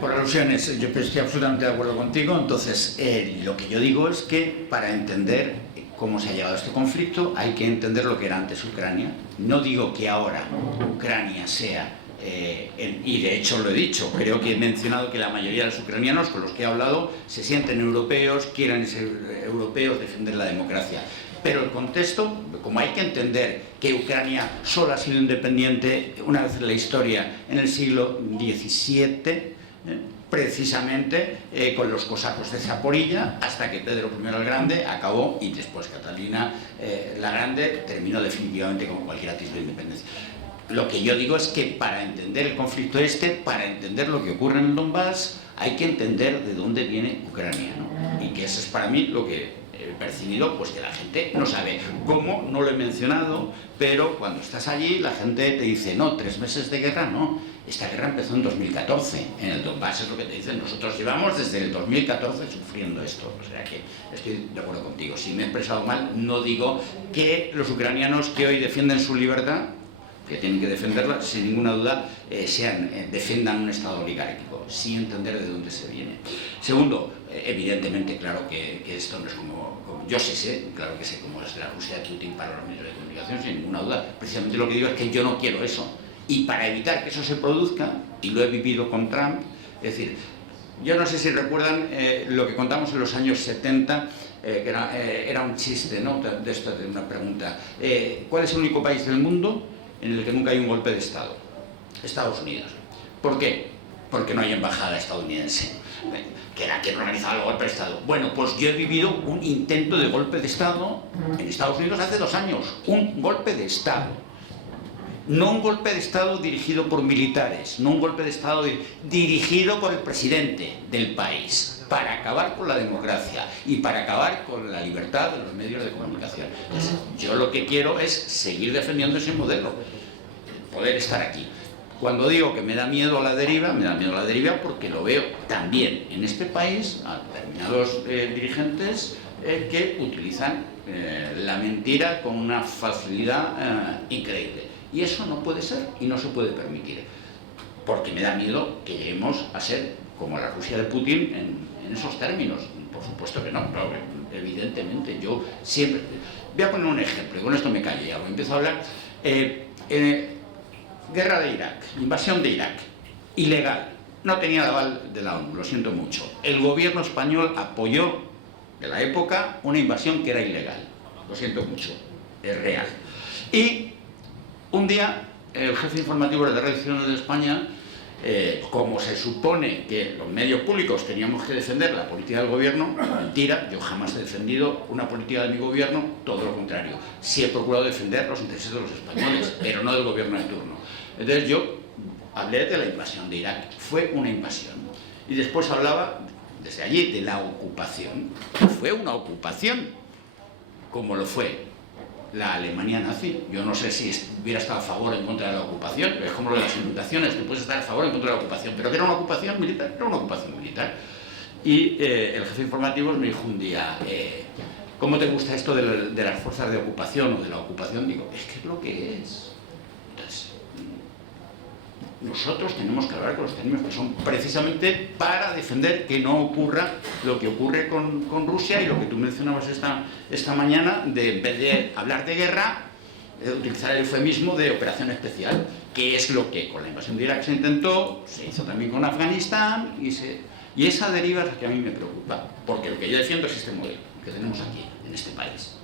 Por alusiones, yo estoy absolutamente de acuerdo contigo. Entonces, lo que yo digo es que para entender cómo se ha llegado a este conflicto hay que entender lo que era antes Ucrania. No digo que ahora Ucrania sea, y de hecho lo he dicho, creo que he mencionado que la mayoría de los ucranianos con los que he hablado se sienten europeos, quieren ser europeos, defender la democracia. Pero el contexto, como hay que entender que Ucrania solo ha sido independiente una vez en la historia, en el siglo XVII, precisamente con los cosacos de Zaporilla, hasta que Pedro I el Grande acabó, y después Catalina la Grande terminó definitivamente con cualquier atisbo de independencia. Lo que yo digo es que para entender el conflicto para entender lo que ocurre en el Donbass, hay que entender de dónde viene Ucrania, ¿no? Y que eso es para mí lo que he percibido, pues que la gente no sabe cómo, no lo he mencionado, pero cuando estás allí la gente te dice, no, 3 meses de guerra, no, esta guerra empezó en 2014, en el Donbass es lo que te dicen, nosotros llevamos desde el 2014 sufriendo esto, o sea que estoy de acuerdo contigo. Si me he expresado mal, no digo que los ucranianos que hoy defienden su libertad, que tienen que defenderla, sin ninguna duda, defiendan un Estado oligárquico, sí entender de dónde se viene. Segundo, evidentemente, claro que esto no es como yo sé, claro que sé cómo es la Rusia de Putin para los medios de comunicación, sin ninguna duda. Precisamente lo que digo es que yo no quiero eso. Y para evitar que eso se produzca, y lo he vivido con Trump, es decir, yo no sé si recuerdan lo que contamos en los años 70, que era un chiste, ¿no? De esto, de una pregunta. ¿Cuál es el único país del mundo en el que nunca hay un golpe de Estado? Estados Unidos. ¿Por qué? Porque no hay embajada estadounidense que era quien organizaba el golpe de Estado. Bueno, pues yo he vivido un intento de golpe de Estado en Estados Unidos hace 2 años. Un golpe de Estado. No un golpe de Estado dirigido por militares, no un golpe de Estado dirigido por el presidente del país, para acabar con la democracia y para acabar con la libertad de los medios de comunicación. Entonces, yo lo que quiero es seguir defendiendo ese modelo, poder estar aquí. Cuando digo que me da miedo la deriva, me da miedo la deriva porque lo veo también en este país a determinados dirigentes que utilizan la mentira con una facilidad increíble. Y eso no puede ser y no se puede permitir, porque me da miedo que lleguemos a ser como la Rusia de Putin en esos términos. Por supuesto que no, evidentemente yo siempre... Voy a poner un ejemplo, y con esto me callo ya, empiezo a hablar. Guerra de Irak, invasión de Irak, ilegal, no tenía el aval de la ONU, lo siento mucho. El gobierno español apoyó, de la época, una invasión que era ilegal, lo siento mucho, es real. Y un día, el jefe informativo de la Red Nacional de España, como se supone que los medios públicos teníamos que defender la política del gobierno, mentira, yo jamás he defendido una política de mi gobierno, todo lo contrario. Sí he procurado defender los intereses de los españoles, pero no del gobierno de turno. Entonces yo hablé de la invasión de Irak, fue una invasión. Y después hablaba, desde allí, de la ocupación. Fue una ocupación, como lo fue la Alemania nazi. Yo no sé si hubiera estado a favor o en contra de la ocupación, pero es como lo de las inundaciones, que puedes estar a favor o en contra de la ocupación, pero que era una ocupación militar, era una ocupación militar. Y el jefe informativo me dijo un día, ¿cómo te gusta esto de las fuerzas de ocupación o de la ocupación? Digo, es que es lo que es. Entonces, nosotros tenemos que hablar con los términos que son precisamente para defender que no ocurra lo que ocurre con Rusia y lo que tú mencionabas esta mañana, de en vez de hablar de guerra, utilizar el eufemismo de operación especial, que es lo que con la invasión de Irak se intentó, se hizo también con Afganistán, y esa deriva es la que a mí me preocupa, porque lo que yo defiendo es este modelo que tenemos aquí, en este país.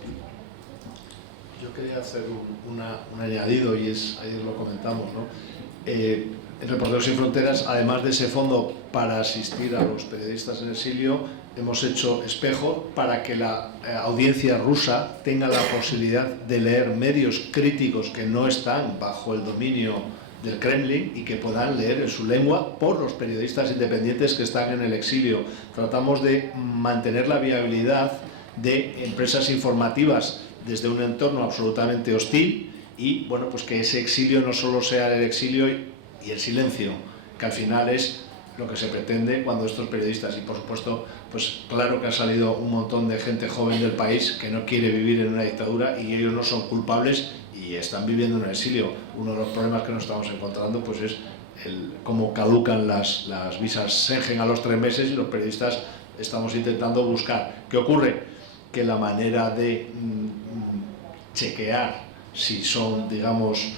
Yo quería hacer un añadido, y ayer lo comentamos, ¿no? En Reporteros Sin Fronteras, además de ese fondo para asistir a los periodistas en exilio, hemos hecho espejo para que la audiencia rusa tenga la posibilidad de leer medios críticos que no están bajo el dominio del Kremlin y que puedan leer en su lengua por los periodistas independientes que están en el exilio. Tratamos de mantener la viabilidad de empresas informativas desde un entorno absolutamente hostil y bueno, pues que ese exilio no solo sea el exilio y el silencio, que al final es lo que se pretende cuando estos periodistas, y por supuesto, pues claro que ha salido un montón de gente joven del país que no quiere vivir en una dictadura y ellos no son culpables y están viviendo en el exilio. Uno de los problemas que nos estamos encontrando pues es cómo caducan las visas Schengen a los 3 meses y los periodistas estamos intentando buscar. ¿Qué ocurre? Que la manera de chequear si son, digamos,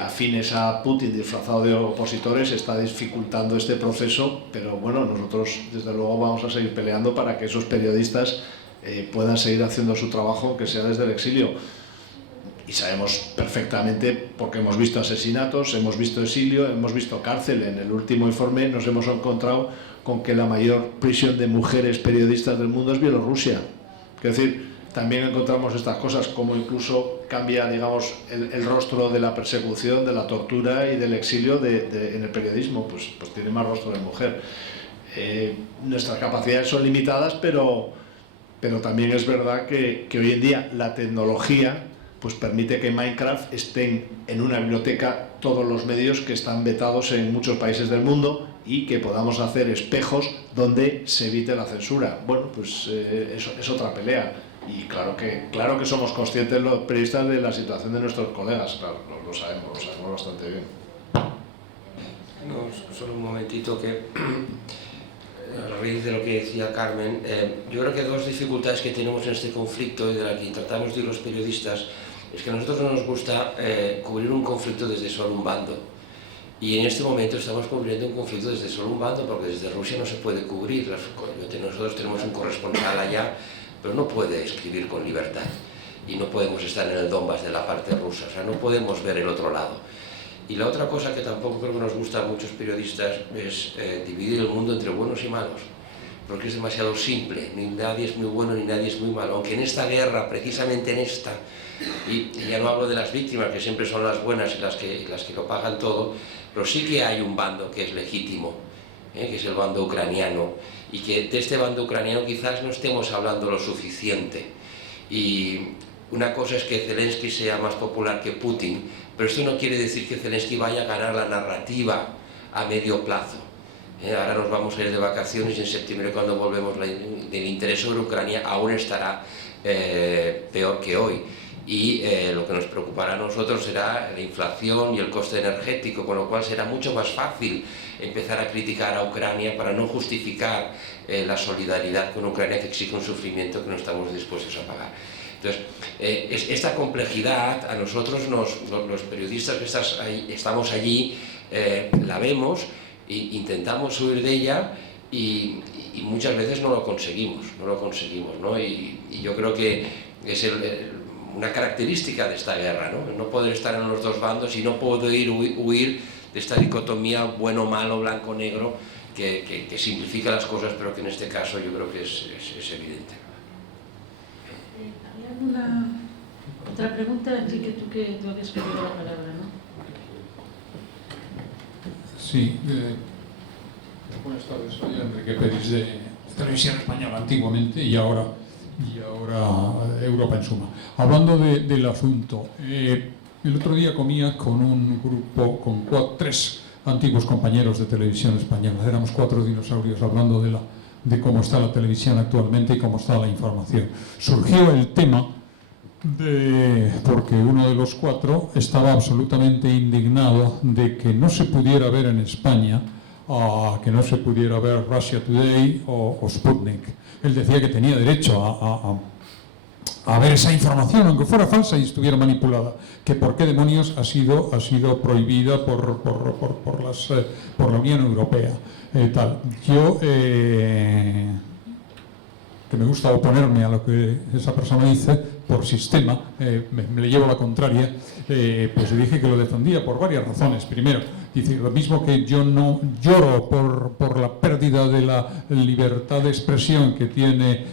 afines a Putin disfrazados de opositores está dificultando este proceso, pero bueno, nosotros desde luego vamos a seguir peleando para que esos periodistas puedan seguir haciendo su trabajo, que sea desde el exilio. Y sabemos perfectamente, porque hemos visto asesinatos, hemos visto exilio, hemos visto cárcel. En el último informe nos hemos encontrado con que la mayor prisión de mujeres periodistas del mundo es Bielorrusia. Es decir, también encontramos estas cosas, como incluso cambia, digamos, el rostro de la persecución, de la tortura y del exilio en el periodismo, pues tiene más rostro de mujer. Nuestras capacidades son limitadas, pero también es verdad que hoy en día la tecnología pues permite que en Minecraft estén en una biblioteca todos los medios que están vetados en muchos países del mundo y que podamos hacer espejos donde se evite la censura. Bueno, pues es otra pelea. Y claro que somos conscientes los periodistas de la situación de nuestros colegas, claro, lo sabemos bastante bien. No, solo un momentito que, a raíz de lo que decía Carmen, yo creo que dos dificultades que tenemos en este conflicto y de la que tratamos de ir los periodistas es que a nosotros no nos gusta cubrir un conflicto desde solo un bando. Y en este momento estamos cubriendo un conflicto desde solo un bando, porque desde Rusia no se puede cubrir. Nosotros tenemos un corresponsal allá, pero no puede escribir con libertad. Y no podemos estar en el Donbass de la parte rusa, o sea, no podemos ver el otro lado. Y la otra cosa que tampoco creo que nos gusta a muchos periodistas es dividir el mundo entre buenos y malos, porque es demasiado simple, ni nadie es muy bueno ni nadie es muy malo, aunque en esta guerra, precisamente en esta, y ya no hablo de las víctimas, que siempre son las buenas y las que lo pagan todo, pero sí que hay un bando que es legítimo, que es el bando ucraniano, y que de este bando ucraniano quizás no estemos hablando lo suficiente. Y una cosa es que Zelensky sea más popular que Putin, pero esto no quiere decir que Zelensky vaya a ganar la narrativa a medio plazo. Ahora nos vamos a ir de vacaciones y en septiembre, cuando volvemos, el interés sobre Ucrania aún estará peor que hoy. Y lo que nos preocupará a nosotros será la inflación y el coste energético, con lo cual será mucho más fácil empezar a criticar a Ucrania para no justificar la solidaridad con Ucrania, que exige un sufrimiento que no estamos dispuestos a pagar. Entonces, esta complejidad a nosotros, los periodistas que estamos allí, la vemos e intentamos huir de ella y muchas veces no lo conseguimos, ¿no? Y yo creo que es una característica de esta guerra, ¿no? Poder estar en los dos bandos y no poder huir de esta dicotomía bueno-malo, blanco-negro, que simplifica las cosas, pero que en este caso yo creo que es evidente. ¿Había alguna otra pregunta? Enrique, tú habías pedido la palabra, ¿no? Sí, buenas tardes, soy Enrique Pérez de Televisión Española antiguamente y ahora Europa en suma. Hablando del asunto, el otro día comía con un grupo, con 3 antiguos compañeros de Televisión Española. Éramos 4 dinosaurios hablando de cómo está la televisión actualmente y cómo está la información. Surgió el tema porque uno de los 4 estaba absolutamente indignado de que no se pudiera ver en España, que no se pudiera ver Russia Today o Sputnik. Él decía que tenía derecho a ver esa información, aunque fuera falsa y estuviera manipulada, que por qué demonios ha sido prohibida por la Unión Europea. Yo que me gusta oponerme a lo que esa persona dice, por sistema, me le llevo la contraria, pues le dije que lo defendía por varias razones. Primero, dice, lo mismo que yo no lloro por la pérdida de la libertad de expresión que tiene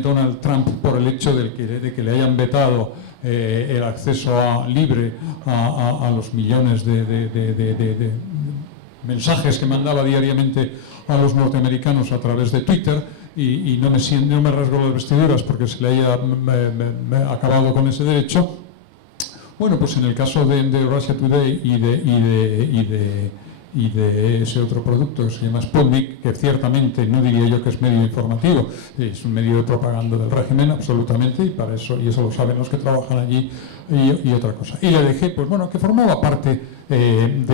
Donald Trump por el hecho de que le hayan vetado el acceso libre a los millones de mensajes que mandaba diariamente a los norteamericanos a través de Twitter, y no me rasgo las vestiduras porque se le haya acabado con ese derecho. Bueno, pues en el caso de Russia Today y de ese otro producto que se llama Sputnik, que ciertamente no diría yo que es medio informativo, es un medio de propaganda del régimen absolutamente, y para eso, y eso lo saben los que trabajan allí, y otra cosa. Y le dejé, pues bueno, que formaba parte del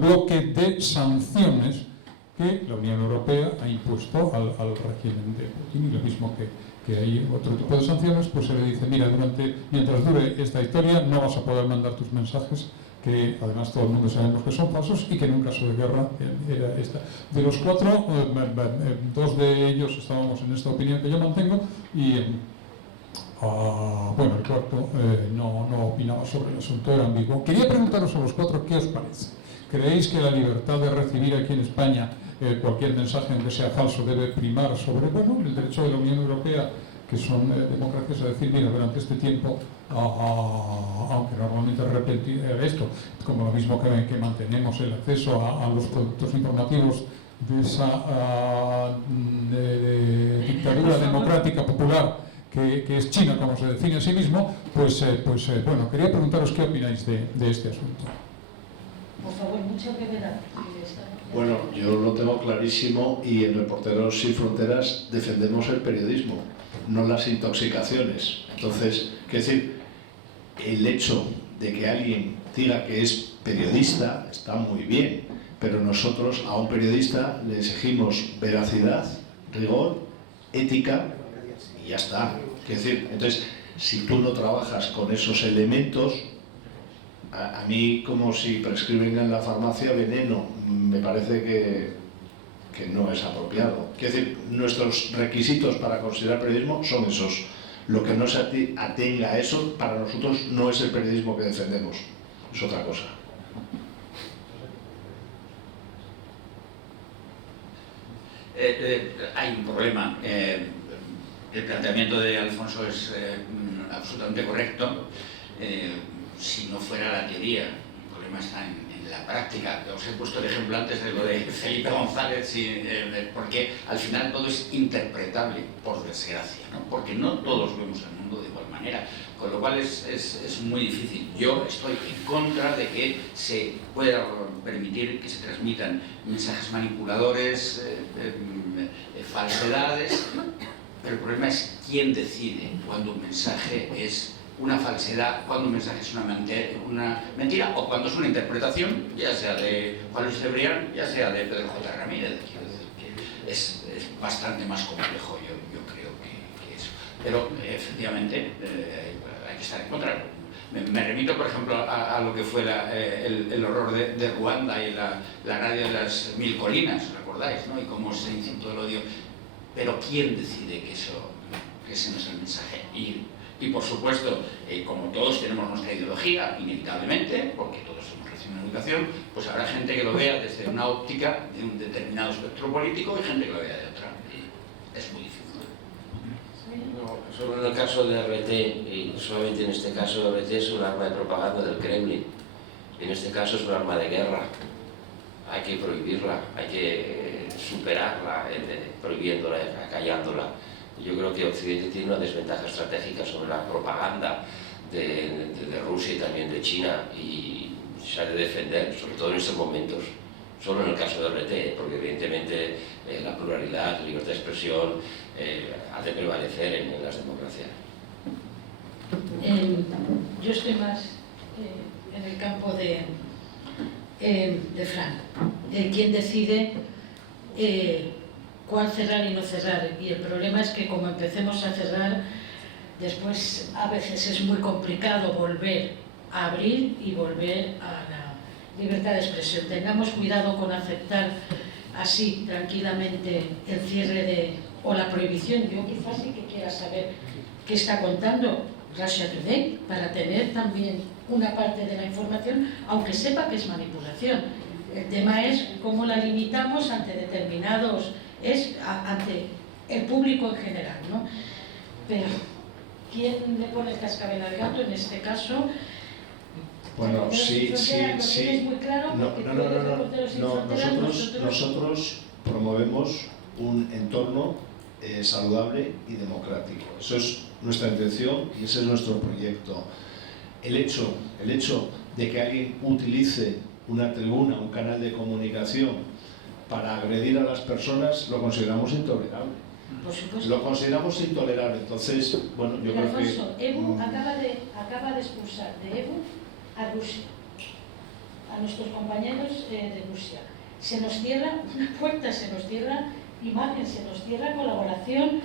bloque de sanciones que la Unión Europea ha impuesto al régimen de Putin, y lo mismo que hay otro tipo de sanciones, pues se le dice, mira, mientras dure esta historia no vas a poder mandar tus mensajes, que además todo el mundo sabemos que son falsos, y que en un caso de guerra era esta. De los 4, 2 de ellos estábamos en esta opinión que yo mantengo, y bueno, el cuarto no opinaba sobre el asunto, era ambiguo. Quería preguntaros a los 4 qué os parece. ¿Creéis que la libertad de recibir aquí en España cualquier mensaje, aunque sea falso, debe primar sobre el derecho de la Unión Europea, que son democracias, a decir, mira, durante este tiempo, aunque normalmente esto, como lo mismo que mantenemos el acceso a los productos informativos de esa dictadura democrática popular que es China, como se define a sí mismo, pues bueno, quería preguntaros qué opináis de este asunto. Por favor, mucha brevedad. Bueno, yo lo tengo clarísimo, y en Reporteros Sin Fronteras defendemos el periodismo, no las intoxicaciones. Entonces, quiero decir, el hecho de que alguien diga que es periodista está muy bien, pero nosotros a un periodista le exigimos veracidad, rigor, ética, y ya está. Quiero decir, entonces, si tú no trabajas con esos elementos, a mí, como si prescriben en la farmacia veneno, me parece que no es apropiado. Quiero decir, nuestros requisitos para considerar periodismo son esos. Lo que no se atenga a eso, para nosotros no es el periodismo que defendemos, es otra cosa. Hay un problema. El planteamiento de Alfonso es absolutamente correcto. Si no fuera la teoría, el problema está en la práctica. Os he puesto el ejemplo antes de lo de Felipe González, porque al final todo es interpretable, por desgracia, ¿no? Porque no todos vemos el mundo de igual manera, con lo cual es muy difícil. Yo estoy en contra de que se pueda permitir que se transmitan mensajes manipuladores, falsedades, pero el problema es quién decide cuando un mensaje es una falsedad, cuando un mensaje es una mentira, o cuando es una interpretación, ya sea de Juan Luis Cebrián, ya sea de Pedro J. Ramírez. Quiero decir que es bastante más complejo, yo creo que eso. Pero efectivamente hay que estar en contra. Me remito, por ejemplo, a lo que fue el horror de Ruanda y la radio de las 1000 colinas, ¿recordáis? ¿No? Y cómo se incitó el odio. Pero ¿quién decide que ese no es el mensaje? Y por supuesto, como todos tenemos nuestra ideología, inevitablemente, porque todos hemos recibido una educación, pues habrá gente que lo vea desde una óptica de un determinado espectro político y gente que lo vea de otra. Y es muy difícil. No, solo en el caso de RT, y solamente en este caso RT es un arma de propaganda del Kremlin. En este caso es un arma de guerra. Hay que prohibirla, hay que superarla, prohibiéndola, acallándola. Yo creo que Occidente tiene una desventaja estratégica sobre la propaganda de Rusia y también de China, y se ha de defender, sobre todo en estos momentos, solo en el caso de RT, porque evidentemente la pluralidad, la libertad de expresión ha de prevalecer en las democracias. Yo estoy más en el campo de Frank. ¿Quién decide cuál cerrar y no cerrar? Y el problema es que como empecemos a cerrar, después a veces es muy complicado volver a abrir y volver a la libertad de expresión. Tengamos cuidado con aceptar así tranquilamente el cierre o la prohibición. Yo quizás sí que quiera saber qué está contando Russia Today para tener también una parte de la información, aunque sepa que es manipulación. El tema es cómo la limitamos ante determinados, ante el público en general, ¿no? Pero ¿quién le pone el cascabel al gato en este caso? Bueno, sí. Muy claro, Nosotros promovemos un entorno saludable y democrático. Eso es nuestra intención y ese es nuestro proyecto. El hecho de que alguien utilice una tribuna, un canal de comunicación para agredir a las personas, lo consideramos intolerable. Por supuesto. Lo consideramos intolerable. Entonces, bueno, yo creo que... EBU acaba de expulsar de EBU a Rusia, a nuestros compañeros de Rusia. Se nos cierra una puerta, se nos cierra imagen, se nos cierra colaboración,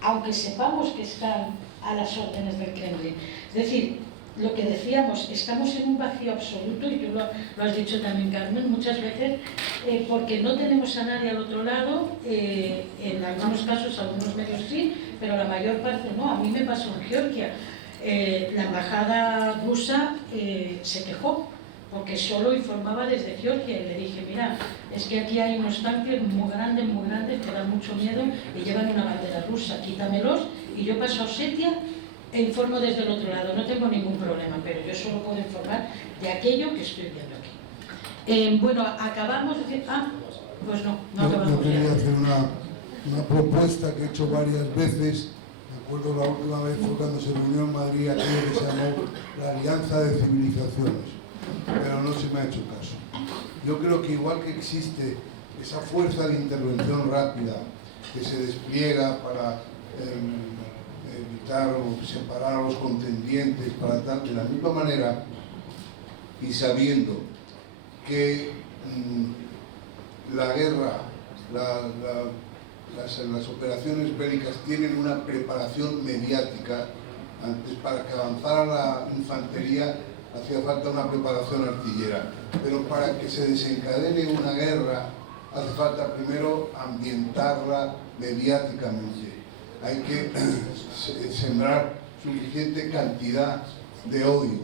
aunque sepamos que están a las órdenes del Kremlin. Es decir, lo que decíamos, estamos en un vacío absoluto, y tú lo has dicho también, Carmen, muchas veces, porque no tenemos a nadie al otro lado, en algunos casos, algunos medios sí, pero la mayor parte no. A mí me pasó en Georgia. La embajada rusa se quejó, porque solo informaba desde Georgia, y le dije, mira, es que aquí hay unos tanques muy grandes, que dan mucho miedo y llevan una bandera rusa, quítamelos, y yo paso a Osetia e informo desde el otro lado, no tengo ningún problema, pero yo solo puedo informar de aquello que estoy viendo aquí. Bueno, acabamos de decir... pues no acabamos. Yo quería hacer una propuesta que he hecho varias veces. Me acuerdo la última vez fue cuando se reunió en Madrid aquello que se llamó la Alianza de Civilizaciones, pero no se me ha hecho caso. Yo creo que igual que existe esa fuerza de intervención rápida que se despliega para evitar o separar a los contendientes, para tal, de la misma manera, y sabiendo que la guerra, las operaciones bélicas tienen una preparación mediática. Antes, para que avanzara la infantería hacía falta una preparación artillera, pero para que se desencadene una guerra hace falta primero ambientarla mediáticamente. Hay que sembrar suficiente cantidad de odio.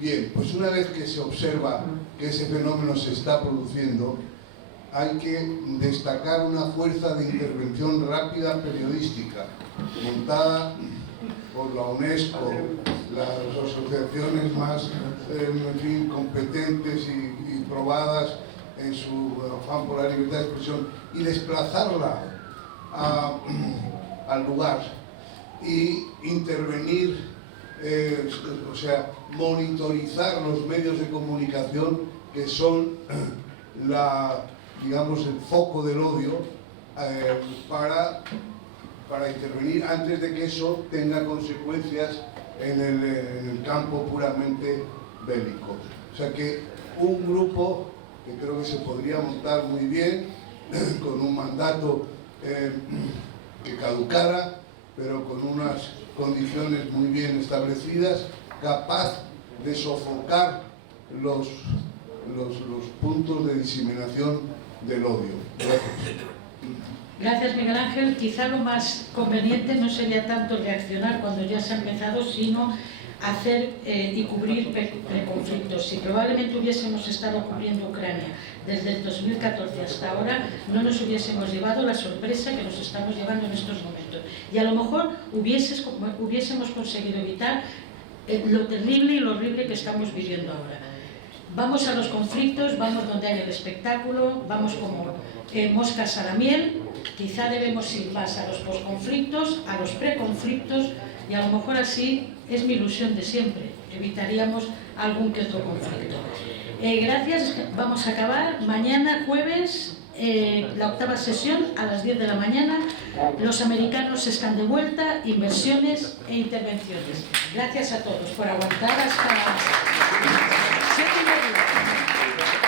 Bien, pues una vez que se observa que ese fenómeno se está produciendo, hay que destacar una fuerza de intervención rápida periodística, montada por la UNESCO, las asociaciones más competentes y probadas en su afán por la libertad de expresión, y desplazarla al lugar y intervenir, o sea, monitorizar los medios de comunicación que son digamos, el foco del odio, para intervenir antes de que eso tenga consecuencias en el campo puramente bélico. O sea que un grupo que creo que se podría montar muy bien, con un mandato que caducara, pero con unas condiciones muy bien establecidas, capaz de sofocar los puntos de diseminación del odio. Gracias. Gracias, Miguel Ángel. Quizá lo más conveniente no sería tanto reaccionar cuando ya se ha empezado, sino hacer y cubrir preconflictos. Si probablemente hubiésemos estado cubriendo Ucrania desde el 2014 hasta ahora, no nos hubiésemos llevado la sorpresa que nos estamos llevando en estos momentos. Y a lo mejor hubiésemos conseguido evitar lo terrible y lo horrible que estamos viviendo ahora. Vamos a los conflictos, vamos donde hay el espectáculo, vamos como moscas a la miel. Quizá debemos ir más a los posconflictos, a los preconflictos, y a lo mejor así es mi ilusión de siempre, evitaríamos algún que otro conflicto. Gracias, vamos a acabar. Mañana jueves, la 8ª sesión a las 10 de la mañana. Los americanos están de vuelta, inversiones e intervenciones. Gracias a todos por aguantar hasta 7:30.